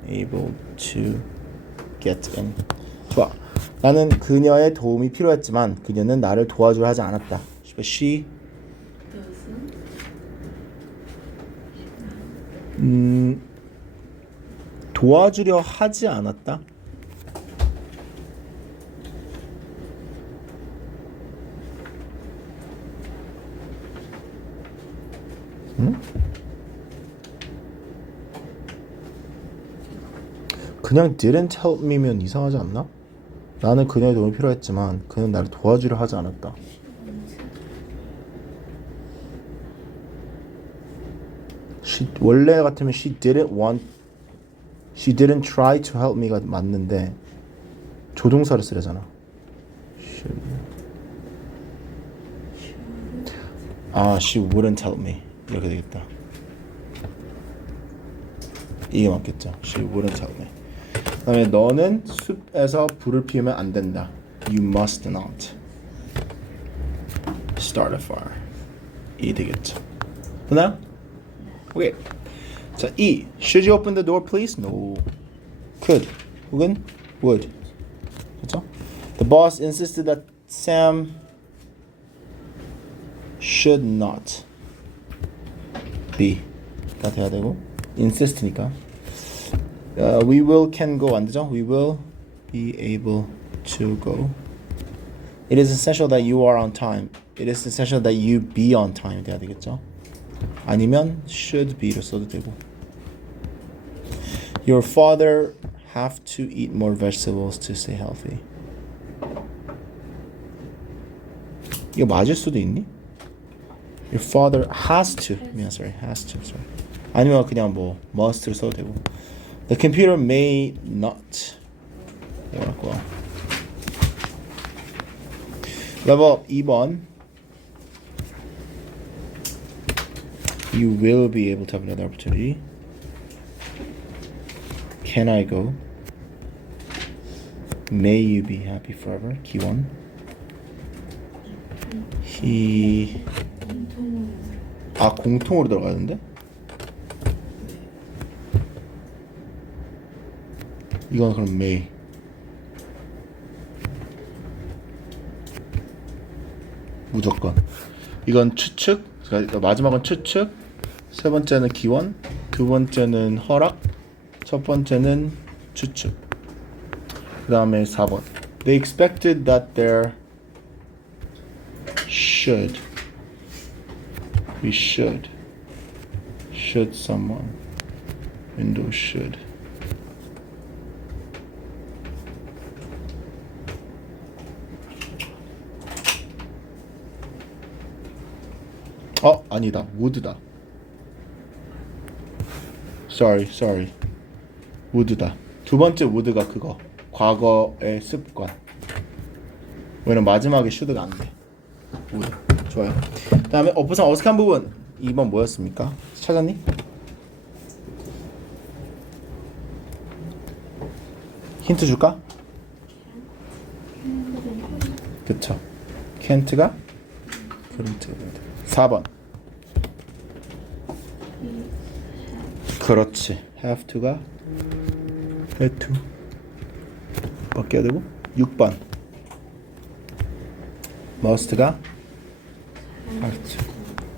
able to get in. 좋아. 나는 그녀의 도움이 필요했지만 그녀는 나를 도와주려 하지 않았다. She 도와주려 하지 않았다. 그냥 didn't help me면 이상하지 않나? 나는 그녀의 도움이 필요했지만 그는 나를 도와주려 하지 않았다. 원래 같으면 she didn't try to help me가 맞는데 조동사를 쓰려잖아. she wouldn't help me 이렇게 되겠다. 이게 맞겠죠. She wouldn't help me. 그다음에 너는 숲에서 불을 피우면 안 된다. You must not start a fire. 이 되겠죠. 됐나요? 오케이. 자, E. Should you open the door, please? No. Could. 혹은 would. 그렇죠? The boss insisted that Sam should not be.가 돼야 되고 insist니까. We will can go 안 되죠? We will be able to go. It is essential that you are on time. It is essential that you be on time 돼야 되겠죠? 아니면 should be를 써도 되고. Your father have to eat more vegetables to stay healthy. 이거 맞을 수도 있니? Your father has to. Sorry, has to. Sorry. 아니면 그냥 뭐 must를 써도 되고. The computer may not work well. 레버 2번. You will be able to have another opportunity. Can I go? May you be happy forever. Key 1. He 공통으로 들어가는데? 이건 그럼 may. 무조건. 이건 추측. 그러니까 마지막은 추측. 세 번째는 기원. 두 번째는 허락. 첫 번째는 추측. 그 다음에 4번. They expected that there should. We should. Should someone. Windows should. 아니다. would다. sorry. would다. 두 번째 would가 그거. 과거의 습관. 왜냐면 마지막에 should가 안 돼. would. 좋아요. 그다음에 부산 어색한 부분 2번 뭐였습니까? 찾았니? 힌트 줄까? 그쵸. can't가 couldn't. 4번. 그렇지. have to가 had to 바뀌어야 되고. 6번. must가 have to.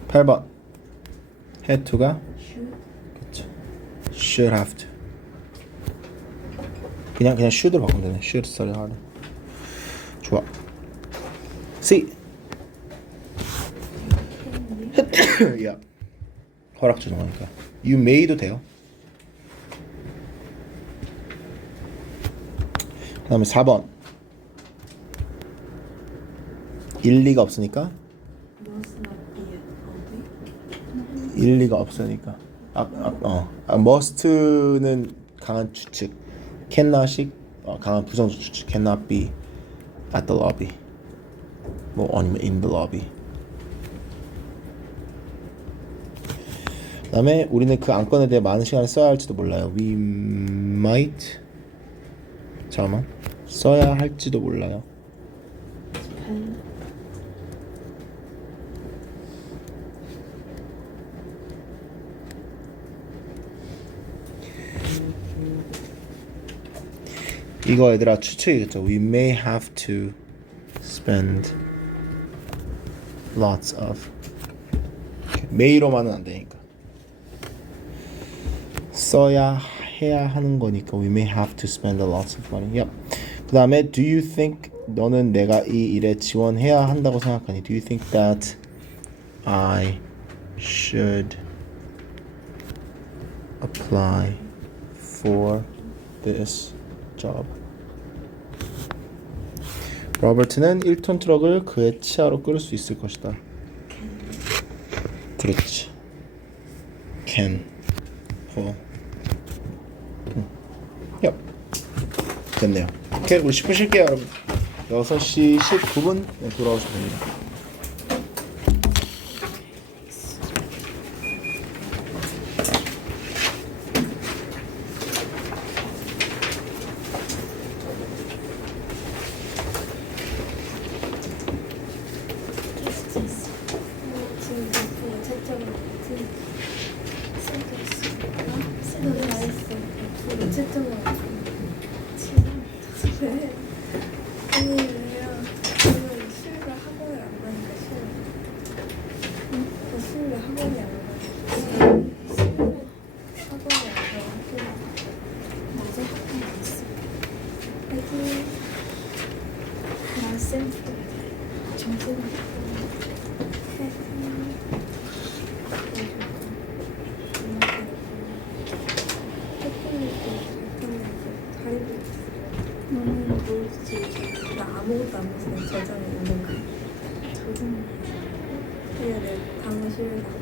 8번. had to가 그쵸. should have to. 그냥 should로 바꾸면 되네. should study harder. 좋아. C. 야. 허락 주는 거니까. You may도 돼요. 그다음에 4번. 일리가 없으니까. 일리가 없으니까. must는 강한 추측. cannot이 강한 부정적 추측. cannot be at the lobby. 뭐 아니면 in the lobby. 그다음에 우리는 그 안건에 대해 많은 시간을 써야 할지도 몰라요. We might. 잠깐만. 써야 할지도 몰라요. 이거 얘들아 추측이겠죠. We may have to spend lots of. may로만은 안 되니까. 써야 해야 하는 거니까 we may have to spend a lot of money. Yep. 그 다음에 do you think 너는 내가 이 일에 지원해야 한다고 생각하니? Do you think that I should apply for this job? 로버트는 1톤 트럭을 그의 치아로 끌을 수 있을 것이다. 그렇지. can. 야, 됐네요. 오케이, 우리 10분 쉴게요, 여러분. 6시 19분 돌아오시면 됩니다. 나 아무것도 안 먹었어. 저장에 있는 거. 저장. 그래, 내 당신을 나.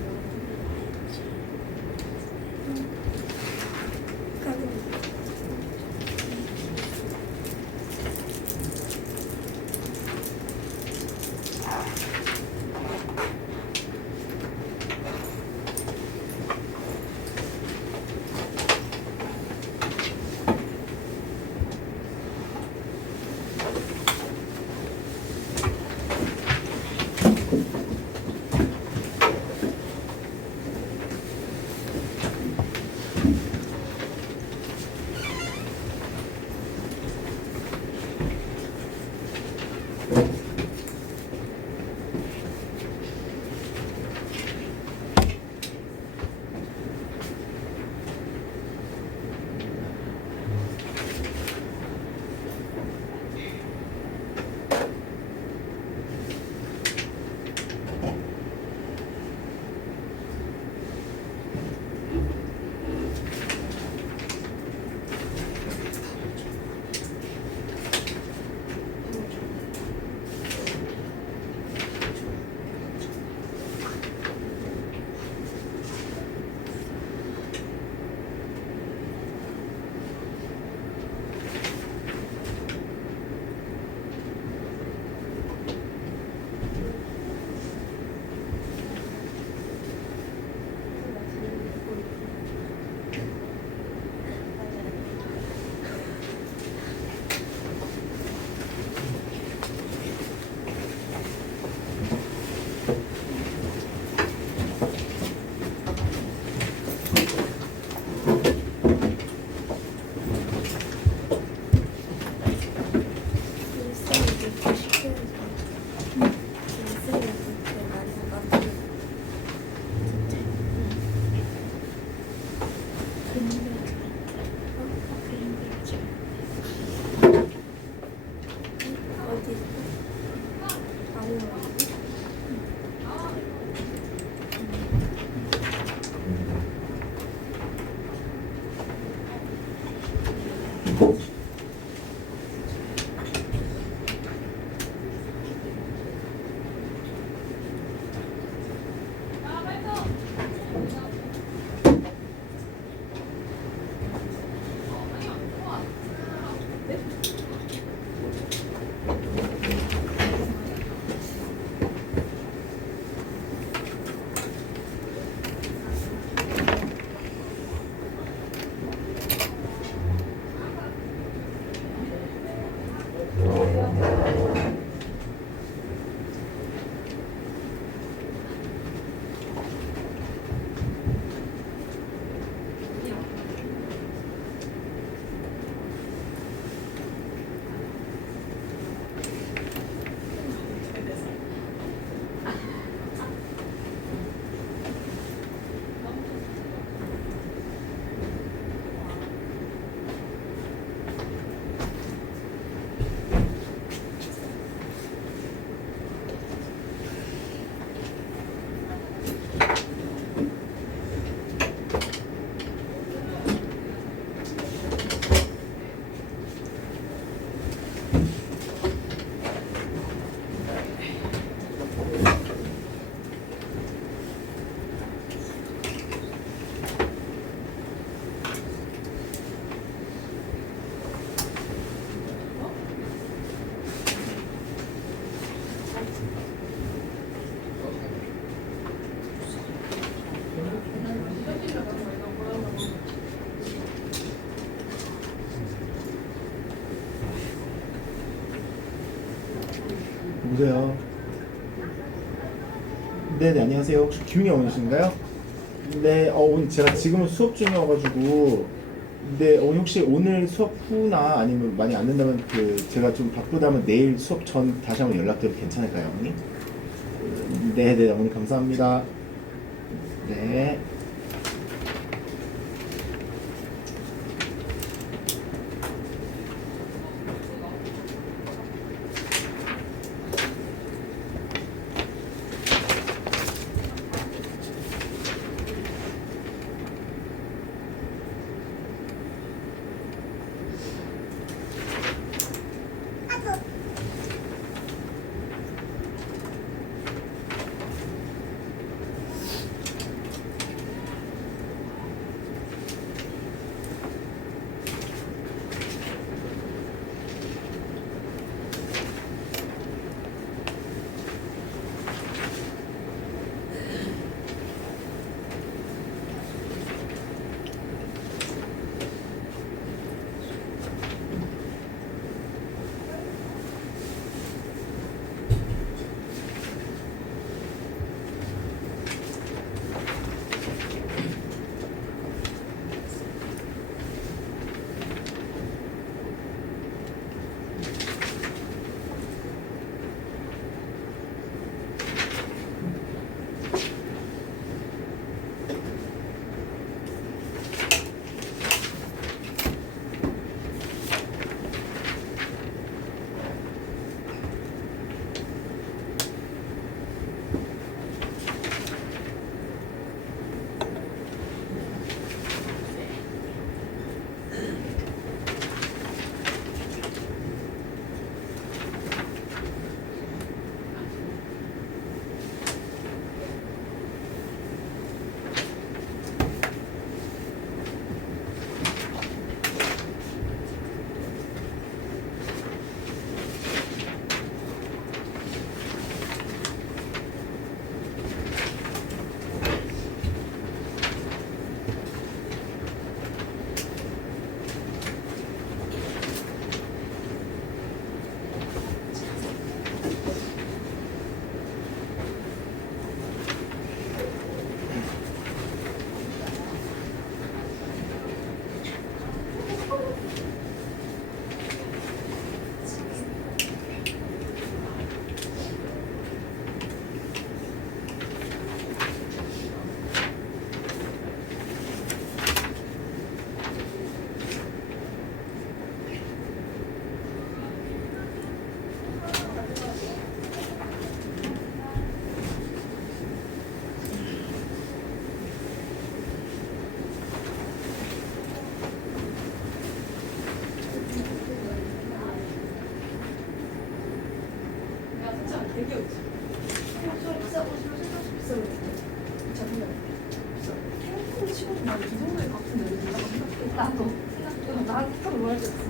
보세요. 네네, 안녕하세요. 혹시 김윤희 어머니신가요? 네, 오늘 제가 지금은 수업 중이어가지고, 네, 혹시 오늘 수업 후나 아니면 많이 안 된다면 제가 좀 바쁘다면 내일 수업 전 다시 한번 연락드려도 괜찮을까요, 어머니? 네네, 어머니 감사합니다. 네. 나한테 말했어.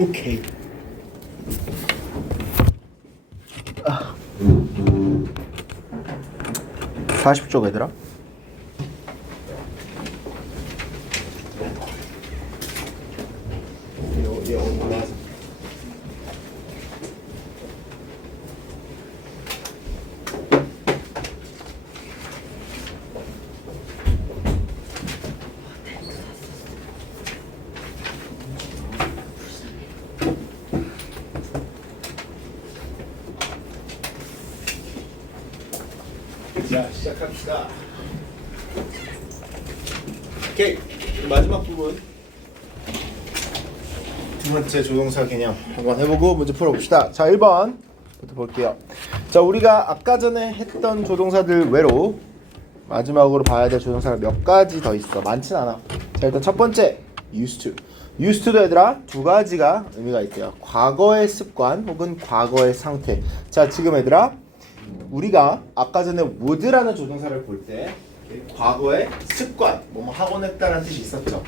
오케이. 40쪽 얘들아. 자, 시작합시다. 오케이, 마지막 부분 두 번째 조동사 개념 한번 해보고 문제 풀어봅시다. 자, 1번부터 볼게요. 자, 우리가 아까 전에 했던 조동사들 외로 마지막으로 봐야 될 조동사가 몇 가지 더 있어. 많진 않아. 자, 일단 첫 번째 used to. used to도 얘들아 두 가지가 의미가 있대요. 과거의 습관 혹은 과거의 상태. 자, 지금 얘들아 우리가 아까 전에 would라는 조동사를 볼 때 과거의 습관, 뭐뭐 하곤 했다는 뜻이 있었죠.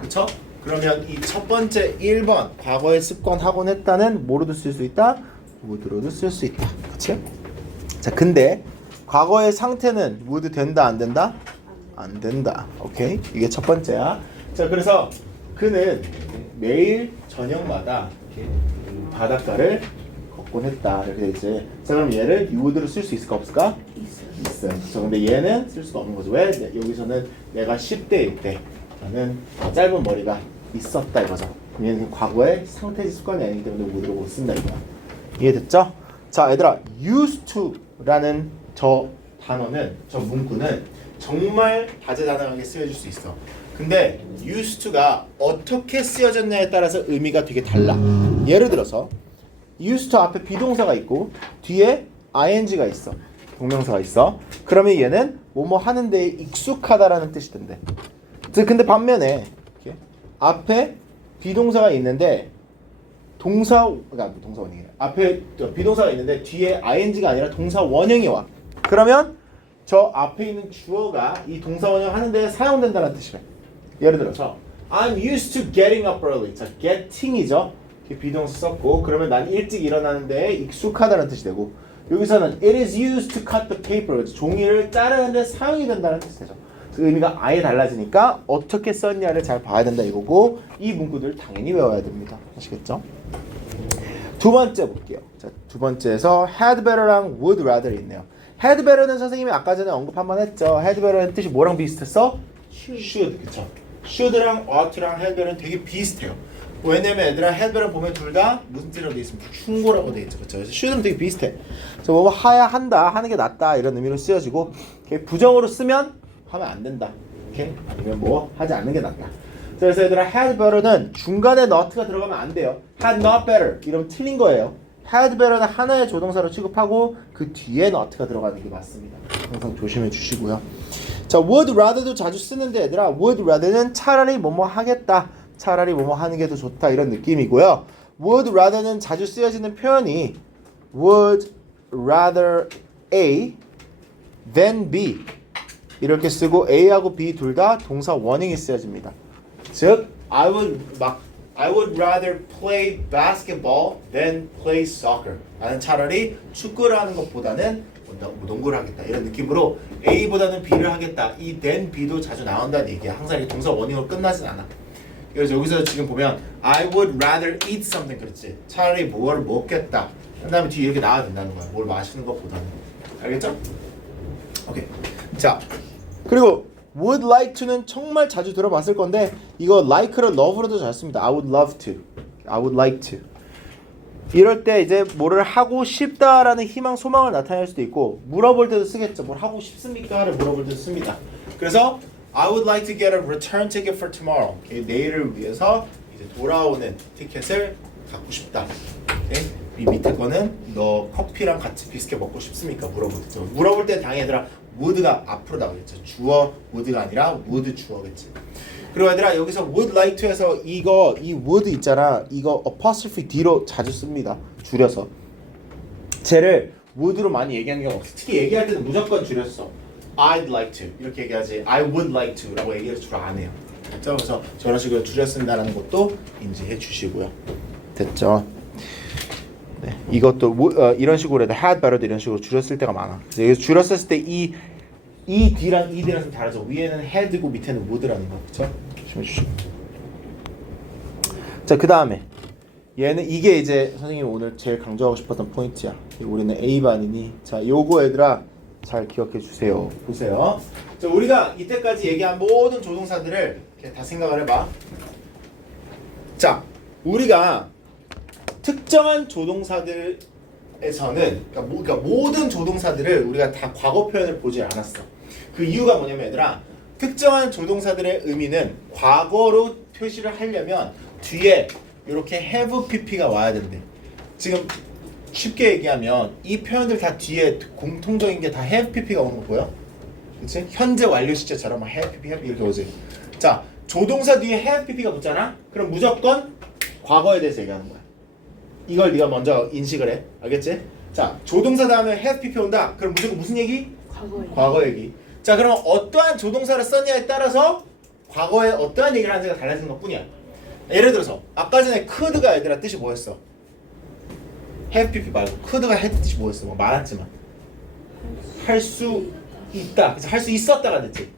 그쵸? 그러면 이 첫 번째 1번 과거의 습관 하곤 했다는 뭐로도 쓸 수 있다? would로도 쓸 수 있다. 그치? 자, 근데 과거의 상태는 would 된다 안 된다? 안 된다. 오케이? 이게 첫 번째야. 자, 그래서 그는 매일 저녁마다 이렇게 바닷가를 걷곤 했다. 이렇게 돼 있지. 자, 그럼 얘를 you would로 쓸 수 있을까 없을까? 있어요. 그렇죠. 근데 얘는 쓸 수가 없는 거죠. 왜? 여기서는 내가 10대일 때 나는 짧은 머리가 있었다 이거죠. 그럼 얘는 과거의 상태지 습관이 아니기 때문에 would로 못 쓴다 이거야. 이해됐죠? 자, 얘들아 used to라는 저 단어는, 저 문구는 정말 다재다능하게 쓰여질 수 있어. 근데 used to가 어떻게 쓰여졌냐에 따라서 의미가 되게 달라. 예를 들어서 used to 앞에 비동사가 있고 뒤에 ing가 있어. 동명사가 있어. 그러면 얘는 뭐뭐 하는 데에 익숙하다라는 뜻이 된대. 근데 반면에 이렇게 앞에 비동사가 있는데 그러니까 동사 원형이 앞에 비동사가 있는데 뒤에 ing가 아니라 동사 원형이 와. 그러면 저 앞에 있는 주어가 이 동사 원형 하는 데에 사용된다는 뜻이래. 예를 들어서 I'm used to getting up early. 자, getting이죠. 비동사 썼고 그러면 난 일찍 일어나는 데에 익숙하다는 뜻이 되고 여기서는 it is used to cut the paper. 종이를 자르는 데 사용이 된다는 뜻이 되죠. 그 의미가 아예 달라지니까 어떻게 썼냐를 잘 봐야 된다 이거고 이 문구들 당연히 외워야 됩니다. 아시겠죠? 두 번째 볼게요. 자, 두 번째에서 had better랑 would rather 있네요. had better는 선생님이 아까 전에 언급 한번 했죠. had better는 뜻이 뭐랑 비슷했어? should. 그쵸? should랑 ought랑 had better는 되게 비슷해요. 왜냐면 얘들아 had better 보면 둘 다 무슨 뜻이라고 돼 있으면 충고라고 돼 있죠. 그쵸? 그래서 should는 되게 비슷해. 그래서 뭐 하야 한다, 하는 게 낫다 이런 의미로 쓰여지고 부정으로 쓰면 하면 안 된다. 오케이? 아니면 뭐 하지 않는 게 낫다. 그래서 얘들아 had better는 중간에 not가 들어가면 안 돼요. had not better 이러면 틀린 거예요. had better는 하나의 조동사로 취급하고 그 뒤에 not가 들어가는 게 맞습니다. 항상 조심해 주시고요. 자, would rather도 자주 쓰는데 얘들아 would rather는 차라리 뭐뭐 하겠다, 차라리 뭐뭐 하는 게 더 좋다 이런 느낌이고요. would rather는 자주 쓰여지는 표현이 would rather A than B 이렇게 쓰고 A하고 B 둘 다 동사 원형이 쓰여집니다. 즉 I would rather play basketball than play soccer. 나는 차라리 축구를 하는 것보다는 농구를 하겠다. 이런 느낌으로 A보다는 B를 하겠다. 이 than B도 자주 나온다는 얘기야. 항상 이 동사 원형으로 끝나진 않아. 그래서 여기서 지금 보면 I would rather eat something 그렇지. 차라리 뭘 먹겠다. 그 다음에 뒤에 이렇게 나와야 된다는 거야. 뭘 마시는 것보다는. 알겠죠? 오케이. 자, 그리고 would like to는 정말 자주 들어봤을 건데 이거 like를 love로도 잘 씁니다. I would love to. I would like to. 이럴 때 이제 뭐를 하고 싶다라는 희망, 소망을 나타낼 수도 있고 물어볼 때도 쓰겠죠. 뭘 하고 싶습니까?를 물어볼 때도 씁니다. 그래서 I would like to get a return ticket for tomorrow. 오케이? 내일을 위해서 이제 돌아오는 티켓을 갖고 싶다. 오케이? 이 밑에 거는 너 커피랑 같이 비스켓 먹고 싶습니까? 물어볼 때. 물어볼 때 당연히 얘들아 would가 앞으로 나오겠죠. 주어 would가 아니라 would 주어겠지. 그리고 얘들아 여기서 would like to에서 이 would 있잖아. 이거 apostrophe D로 자주 씁니다. 줄여서. 쟤를 would로 많이 얘기하는 경우가 없어. 특히 얘기할 때는 무조건 줄였어. I'd like to 이렇게 얘기하지 I would like to 라고 얘기를 주로 안 해요. 그래서 저런 식으로 줄여 쓴다는 것도 인지해 주시고요. 됐죠? 네, 이것도 이런 식으로 해도 had better도 이런 식으로 줄였을 때가 많아. 그래서 여기서 줄였을 때 이 D랑 이 D랑 좀 다르죠. 위에는 had고 밑에는 would라는 거, 그렇죠? 조심해 주시고. 자, 그 다음에 얘는 이게 이제 선생님이 오늘 제일 강조하고 싶었던 포인트야. 우리는 A반이니 자, 요거 얘들아 잘 기억해 주세요. 보세요. 자, 우리가 이때까지 얘기한 모든 조동사들을 이렇게 다 생각을 해봐. 자, 우리가 특정한 조동사들에서는 그러니까 모든 조동사들을 우리가 다 과거 표현을 보지 않았어. 그 이유가 뭐냐면 얘들아, 특정한 조동사들의 의미는 과거로 표시를 하려면 뒤에 이렇게 have pp가 와야 된대. 지금 쉽게 얘기하면 이 표현들 다 뒤에 공통적인 게 다 have pp가 오는 거 보여? 그치? 현재 완료 시제처럼 have pp have 이렇게 오지. 자, 조동사 뒤에 have pp가 붙잖아? 그럼 무조건 과거에 대해서 얘기하는 거야. 이걸 네가 먼저 인식을 해. 알겠지? 자, 조동사 다음에 have pp 온다. 그럼 무조건 무슨 얘기? 과거 얘기. 자, 그럼 어떠한 조동사를 썼냐에 따라서 과거에 어떠한 얘기를 하는지가 달라지는 것 뿐이야. 예를 들어서 아까 전에 could가 얘들아 뜻이 뭐였어? have pp 말고 could가 had 뜻이 뭐였어? 뭐 많았지만 할 수 있다. 그래서 할 수 있었다가 됐지.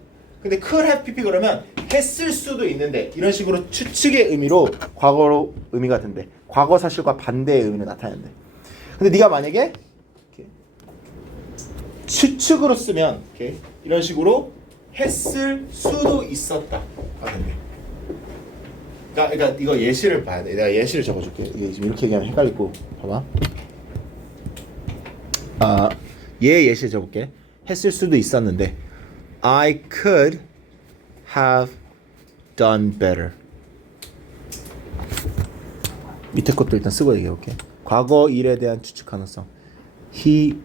근데 could have pp 그러면 했을 수도 있는데 이런 식으로 추측의 의미로 과거로 의미가 된대. 과거 사실과 반대의 의미를 나타낸대. 근데 네가 만약에 이렇게 추측으로 쓰면 이렇게 이런 식으로 했을 수도 있었다 가 된대. 그러니까 이거 예시를 봐야 돼. 내가 예시를 적어줄게. 이게 지금 이렇게 얘기하면 헷갈리고 봐봐. 얘 예시 적을게. 했을 수도 있었는데 I could have done better. 밑에 것도 일단 쓰고 얘기해볼게. 과거 일에 대한 추측 가능성. He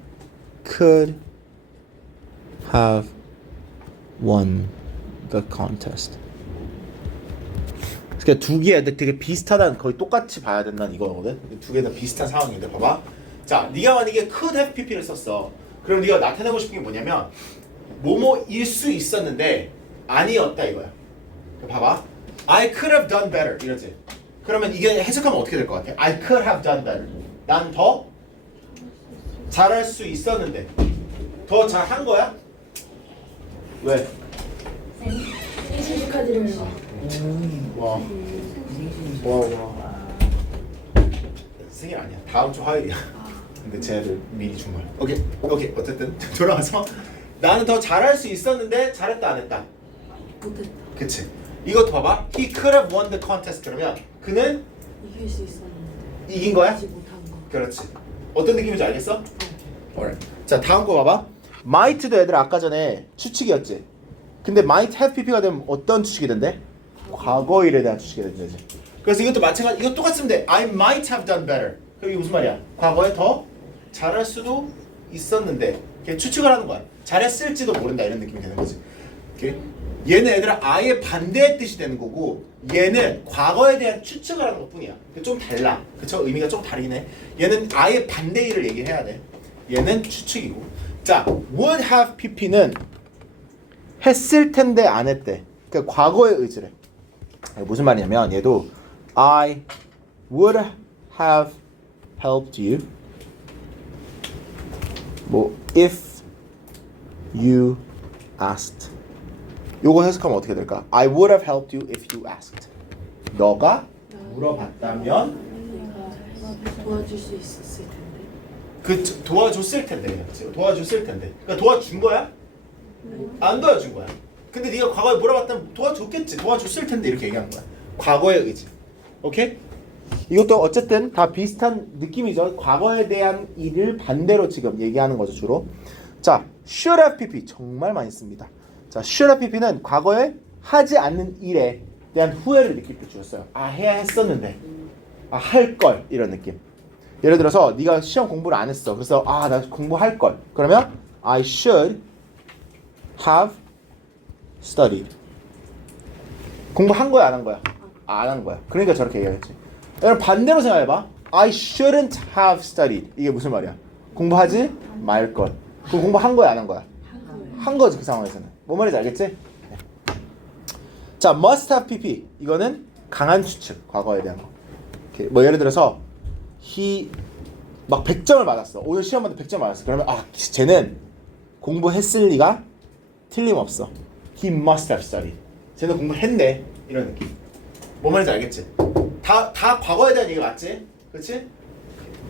could have won the contest. 그러니까 두 개 되게 비슷하다는, 거의 똑같이 봐야 된다는 이거거든. 두 개 다 비슷한 상황인데 봐봐. 자, 네가 만약에 could have pp를 썼어. 그럼 네가 나타내고 싶은 게 뭐냐면 뭐뭐일 수 있었는데 아니었다 이거야. 봐봐. I could have done better 이러지. 그러면 이게 해석하면 어떻게 될 것 같아? I could have done better. 난 더 잘할 수 있었는데 더 잘한 거야? 왜? 생신 축하드려요. 와. 생일 아니야. 다음 주 화요일이야. 근데 쟤들 미리 준 거야. 오케이. 어쨌든 돌아와서 나는 더 잘할 수 있었는데 잘했다 안 했다? 못했다. 그치. 이것도 봐봐. He could have won the contest. 그러면 그는 이길 수 있었는데 이긴 거야? 하지 못한 거. 그렇지. 어떤 느낌인지 알겠어? Alright. 자, 다음 거 봐봐. might도 애들 아까 전에 추측이었지. 근데 might have pp가 되면 어떤 추측이 된대? 과거 일에 대한 추측이 된대지. 그래서 이것도 마찬가지. 이거 똑같으면 돼. I might have done better. 그럼 이게 무슨 말이야? 과거에 더 잘할 수도 있었는데 이렇게 추측을 하는 거야. 잘했을지도 모른다 이런 느낌이 되는 거지. 오케이? 얘는 애들은 아예 반대의 뜻이 되는 거고 얘는 과거에 대한 추측을 하는 것뿐이야. 좀 달라. 그쵸? 의미가 좀 다르긴 해. 얘는 아예 반대 일을 얘기해야 돼. 얘는 추측이고. 자, would have pp는 했을 텐데 안 했대. 그러니까 과거의 의지래. 무슨 말이냐면 얘도 I would have helped you 뭐 if you asked. 요거 해석하면 어떻게 될까? I would have helped you if you asked. 너가 물어봤다면 내가 도와줄 수 있었을 텐데. 그 도와줬을 텐데 그냥 도와줬을 텐데. 그러니까 도와준 거야? 안 도와준 거야. 근데 네가 과거에 물어봤다면 도와줬겠지. 도와줬을 텐데 이렇게 얘기하는 거야. 과거의 의지. 오케이? 이것도 어쨌든 다 비슷한 느낌이죠. 과거에 대한 일을 반대로 지금 얘기하는 거죠 주로. 자, should have pp 정말 많이 씁니다. 자, should have pp는 과거에 하지 않는 일에 대한 후회를 느낄 때 주었어요. 아, 해야 했었는데, 아, 할 걸 이런 느낌. 예를 들어서 네가 시험 공부를 안 했어. 그래서 아, 나 공부할 걸. 그러면 I should have studied. 공부한 거야 안 한 거야? 안 한 거야. 그러니까 저렇게 얘기하겠지. 여러분 반대로 생각해봐. I shouldn't have studied. 이게 무슨 말이야? 공부하지 말 걸. 그럼 공부한 거야 안 한 거야? 한 거지 그 상황에서는. 뭔 말인지 알겠지? 네. 자, must have pp. 이거는 강한 추측. 과거에 대한 거. 이렇게 뭐 예를 들어서 he 막 100점을 받았어. 오늘 시험마다 100점 받았어. 그러면 아 쟤는 공부했을 리가 틀림없어. He must have studied. 쟤는 공부했네. 이런 느낌. 뭔 말인지 알겠지? 다 과거에 대한 얘기가 맞지? 그렇지?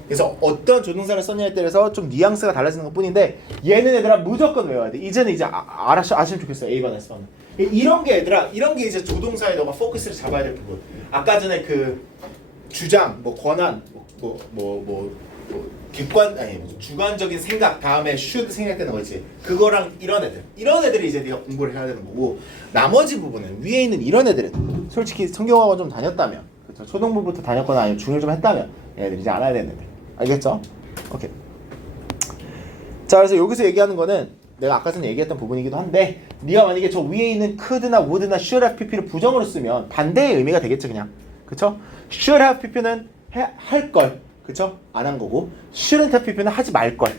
그래서 어떤 조동사를 썼냐에 따라서 좀 뉘앙스가 달라지는 것뿐인데 얘는 얘들아 무조건 외워야 돼. 이제는 이제 아시면 좋겠어요. A번, S번. 이런 게 얘들아 이런 게 이제 조동사에 너가 포커스를 잡아야 될 부분. 아까 전에 그 주장, 뭐 권한, 뭐 객관 아니 주관적인 생각 다음에 should 생각되는 거지. 그거랑 이런 애들이 이제 네가 공부를 해야 되는 거고 나머지 부분은 위에 있는 이런 애들은 솔직히 성경학원 좀 다녔다면 그렇죠? 초등부부터 다녔거나 아니면 중일 좀 했다면 얘네들이 이제 알아야 되는 애들. 알겠죠? 오케이. 자 그래서 여기서 얘기하는 거는 내가 아까 전에 얘기했던 부분이기도 한데 네가 만약에 저 위에 있는 could나 would나 should have pp를 부정으로 쓰면 반대의 의미가 되겠죠 그냥. 그쵸? should have pp는 할 걸. 그쵸? 안 한 거고 shouldn't have pp는 하지 말 걸.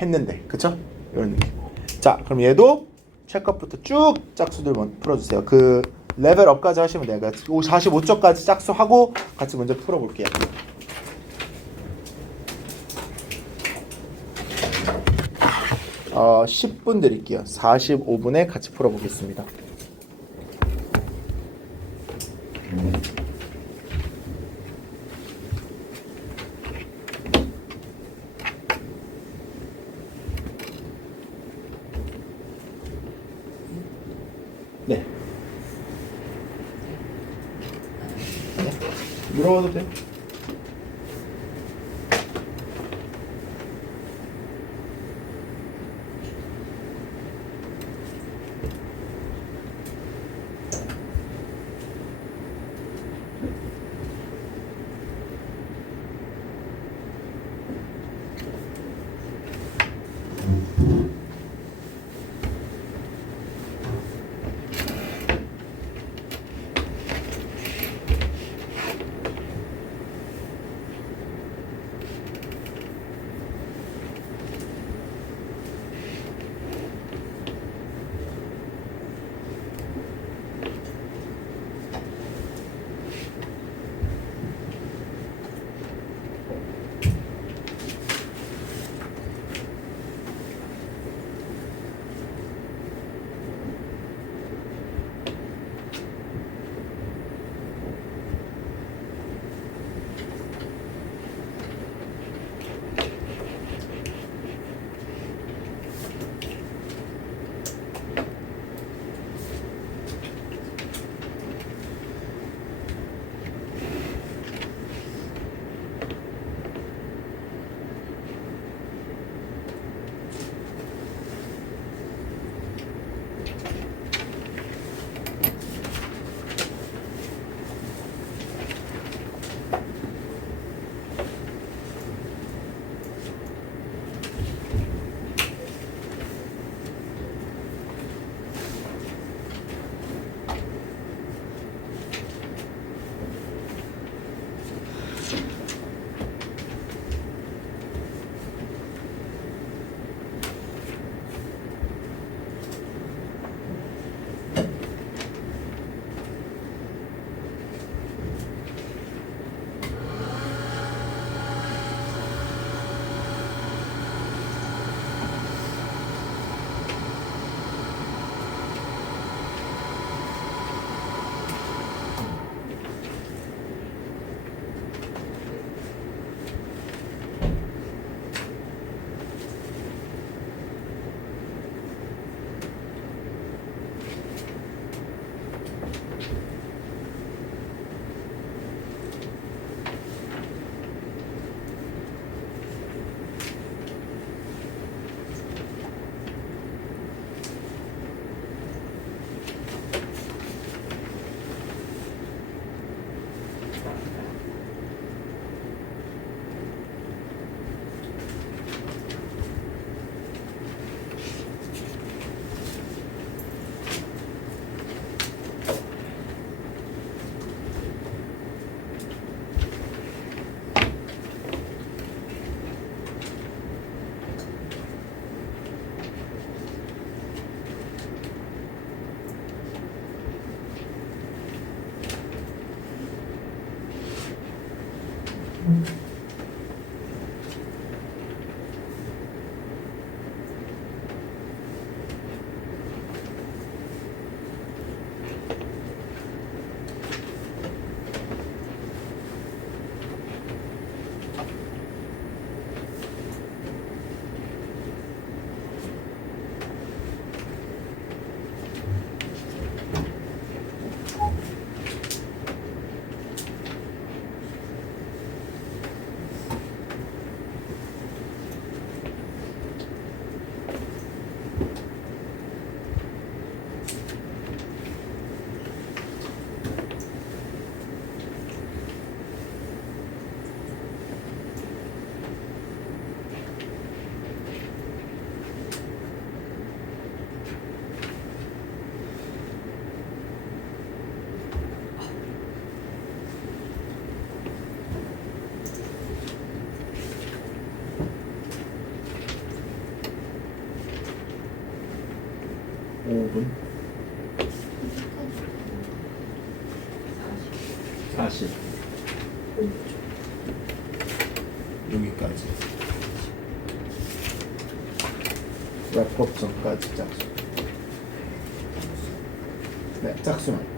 했는데. 그쵸? 이런 느낌. 자 그럼 얘도 체크업부터 쭉 짝수들 풀어주세요. 그 레벨업까지 하시면 돼요. 45쪽까지 짝수하고 같이 먼저 풀어볼게요. 10분 드릴게요. 45분에 같이 풀어보겠습니다. 네. 물어봐도 돼? 5분 40 여기까지 랩업 전까지 짝수. 네, 짝수만.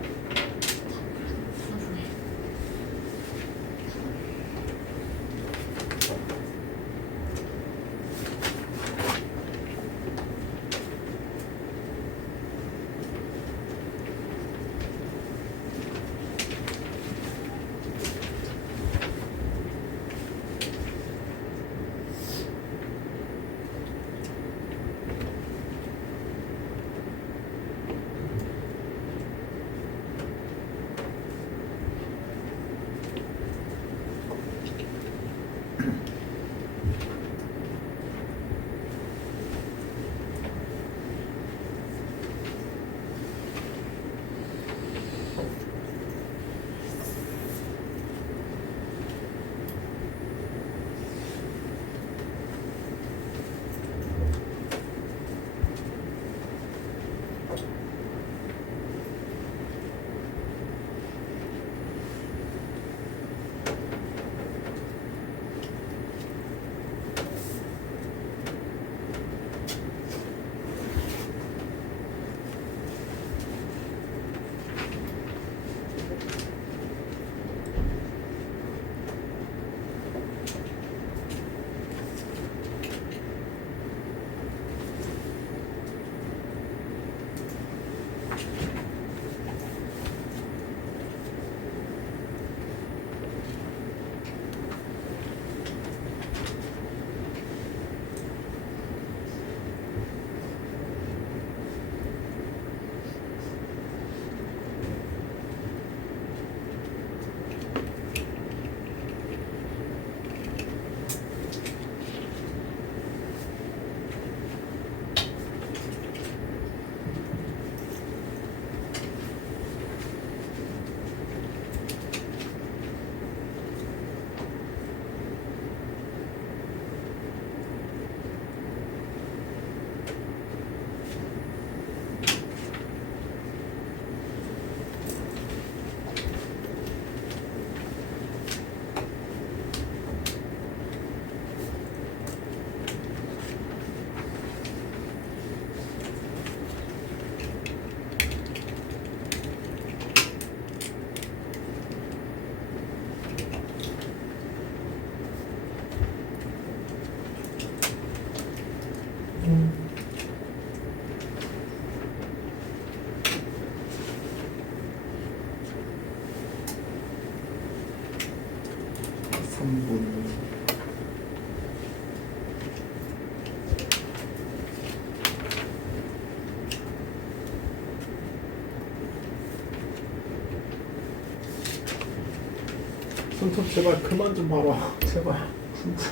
손톱 제발 그만 좀 봐라. 제발 진짜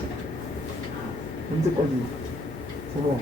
언제까지 저거.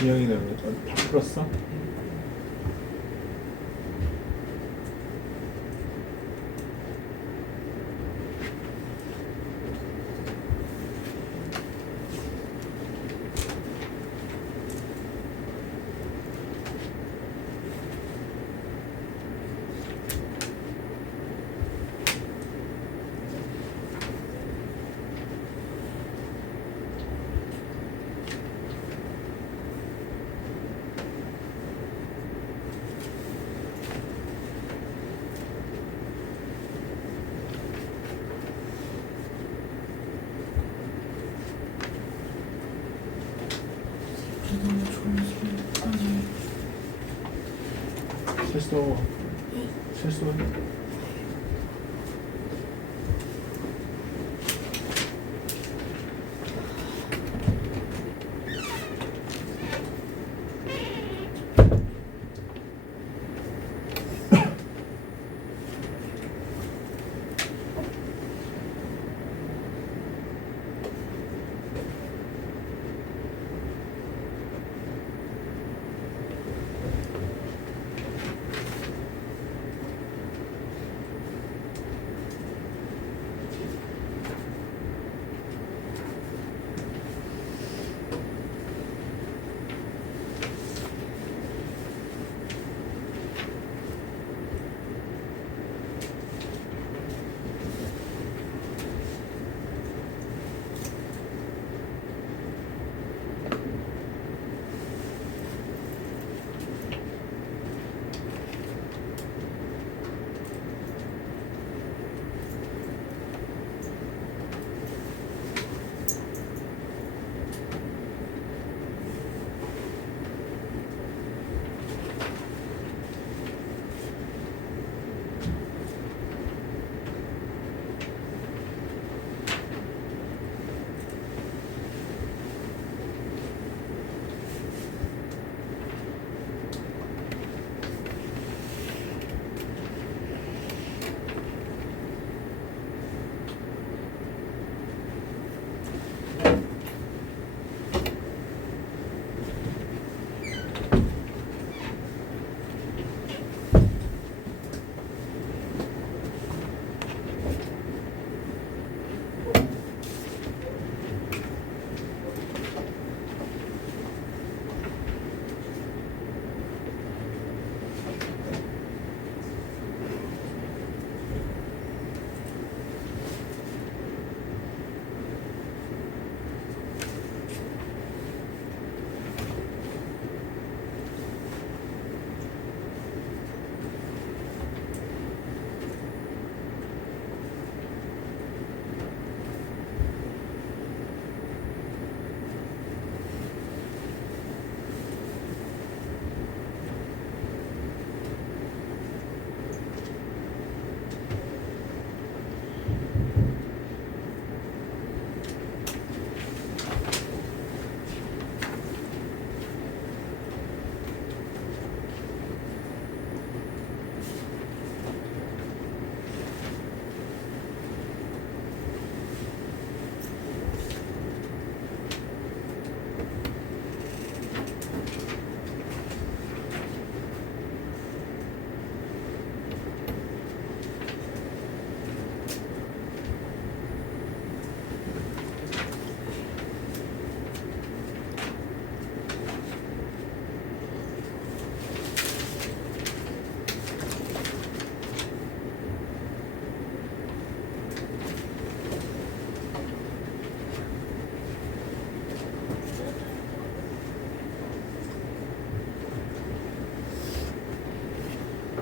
준영이는 다 풀었어? 실수. 실수.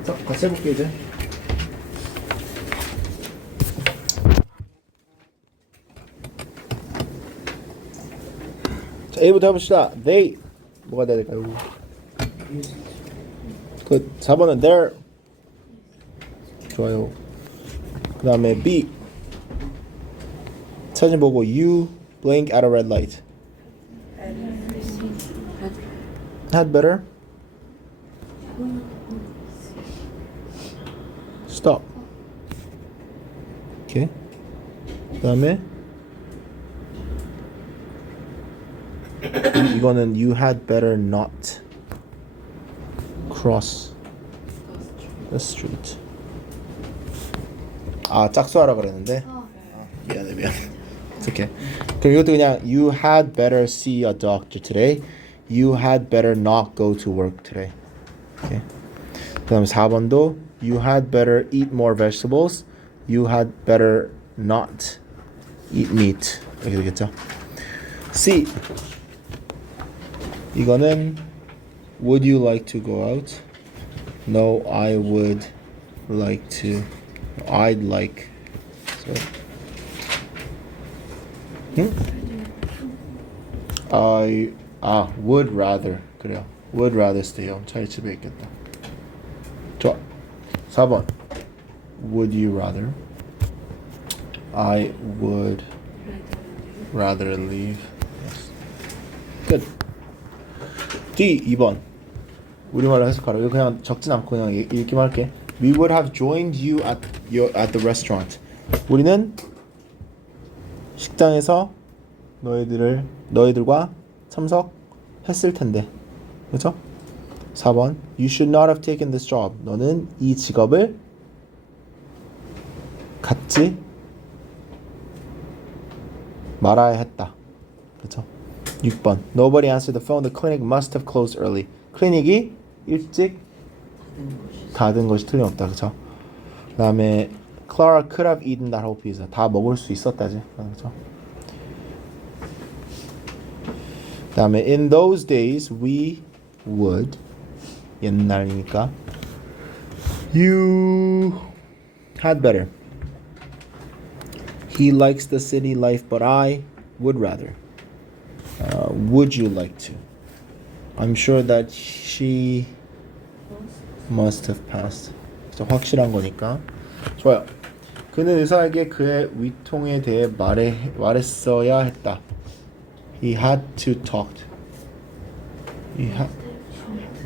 자, 같이 해볼게 이제. 자, A부터 해봅시다. They 뭐가 돼야 될까요? 그 4번은 their. 좋아요. 그 다음에 B 사진 보고 you blink at a red light. Had better. Stop. 오케이. 그 다음에 이거는 you had better not cross the street. 아 짝수하라 그랬는데. 미안해. It's okay. 그럼 이것도 그냥 you had better see a doctor today. You had better not go to work today. Okay. 그다음 4번도 you had better eat more vegetables. You had better not eat meat. 이렇게 되겠죠. C. 이거는 would you like to go out? No, I would like to. I'd like. So. would rather. 그래요. would rather stay home. 차라리 집에 있겠다. 좋아. 4번. Would you rather? I would rather leave. Yes. Good. D 2번. 우리말로 해석하라. 이거 그냥 적진 않고 그냥 읽기만 할게. We would have joined you at the restaurant. 우리는 식당에서 너희들과 참석했을 텐데. 그렇죠? 4번. You should not have taken this job. 너는 이 직업을 갖지 말아야 했다. 그렇죠? 6번. Nobody answered the phone. The clinic must have closed early. 클리닉이 일찍 닫은 것이 틀림없다. 그렇죠? 그다음에 Clara could have eaten that whole pizza. 다 먹을 수 있었다지. 그렇죠? 그다음에 in those days we would 옛날이니까 you had better. He likes the city life, but I would rather. Would you like to? I'm sure that she must have passed. 진짜 확실한 거니까. 좋아요. 그는 의사에게 그의 위통에 대해 말했어야 했다. He had to talk. He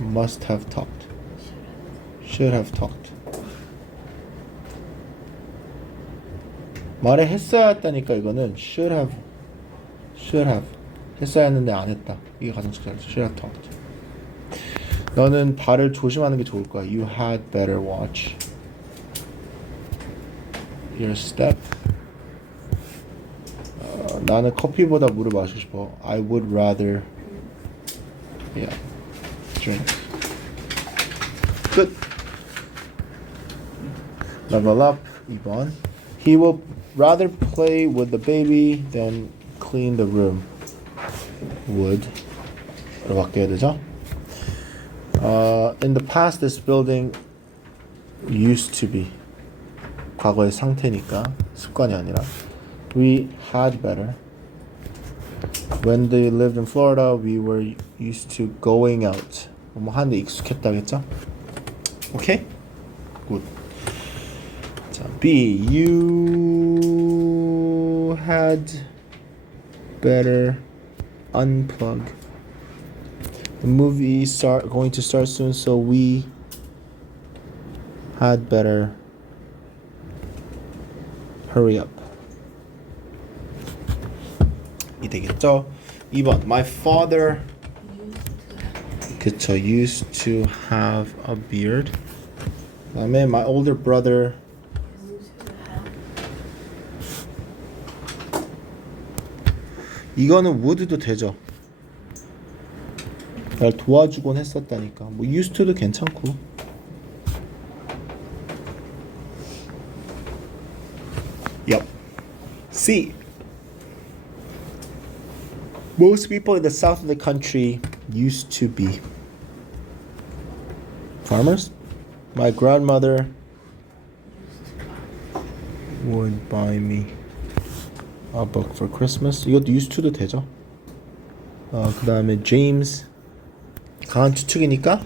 must have talked. Should have talked. 말했어야 했다니까 이거는 should have 했어야 했는데 안 했다. 이게 가장 적절하죠. should have talked. 너는 발을 조심하는 게 좋을 거야. You had better watch your step. 나는 커피보다 물을 마시고 싶어. I would rather drink. Good. Level up. 2번. He will rather play with the baby than clean the room. Would. 로 바뀌어야 되죠? In the past, this building used to be. 과거의 상태니까 습관이 아니라. We had better. When they lived in Florida, we were used to going out. 뭐 하는데 익숙했다겠죠? 오케이? 굿. 자, B. You had better unplug. The movie going to start soon, so we had better hurry up. 이 되겠죠? 2번. My father 그쵸, used to have a beard. 그다음에 my older brother 이거는 would도 되죠. 날 도와주곤 했었다니까. 뭐 used to도 괜찮고. Yep. C. Most people in the south of the country used to be farmers. My grandmother would buy me a book for Christmas. 이것도 used to도 되죠. 그 다음에 James 강한 추측이니까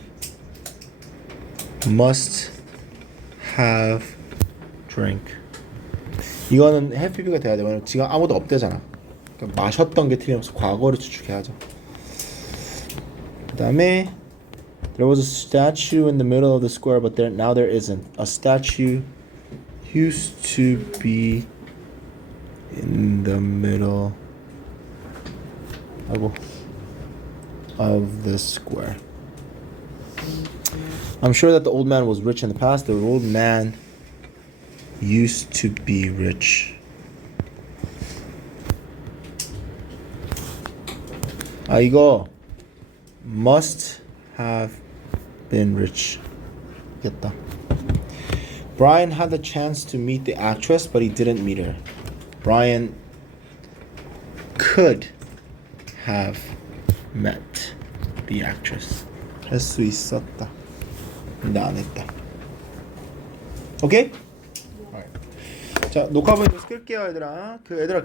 must have drank. 이거는 have bb가 돼야 돼. 왜냐면 지금 아무도 없대잖아. 그러니까 마셨던 게 틀림없어. 과거를 추측해야죠. 그 다음에 There was a statue in the middle of the square, but now there isn't. A statue used to be in the middle. 아이고, of the square. I'm sure that the old man was rich in the past. The old man used to be rich. 아 이거 must have been rich. 겠다. Brian had the chance to meet the actress, but he didn't meet her. Brian could have met the actress. 할 수 있었다. 근데 안 했다. 오케이? 자, 녹화 버튼 끌게요, 얘들아. 그 얘들아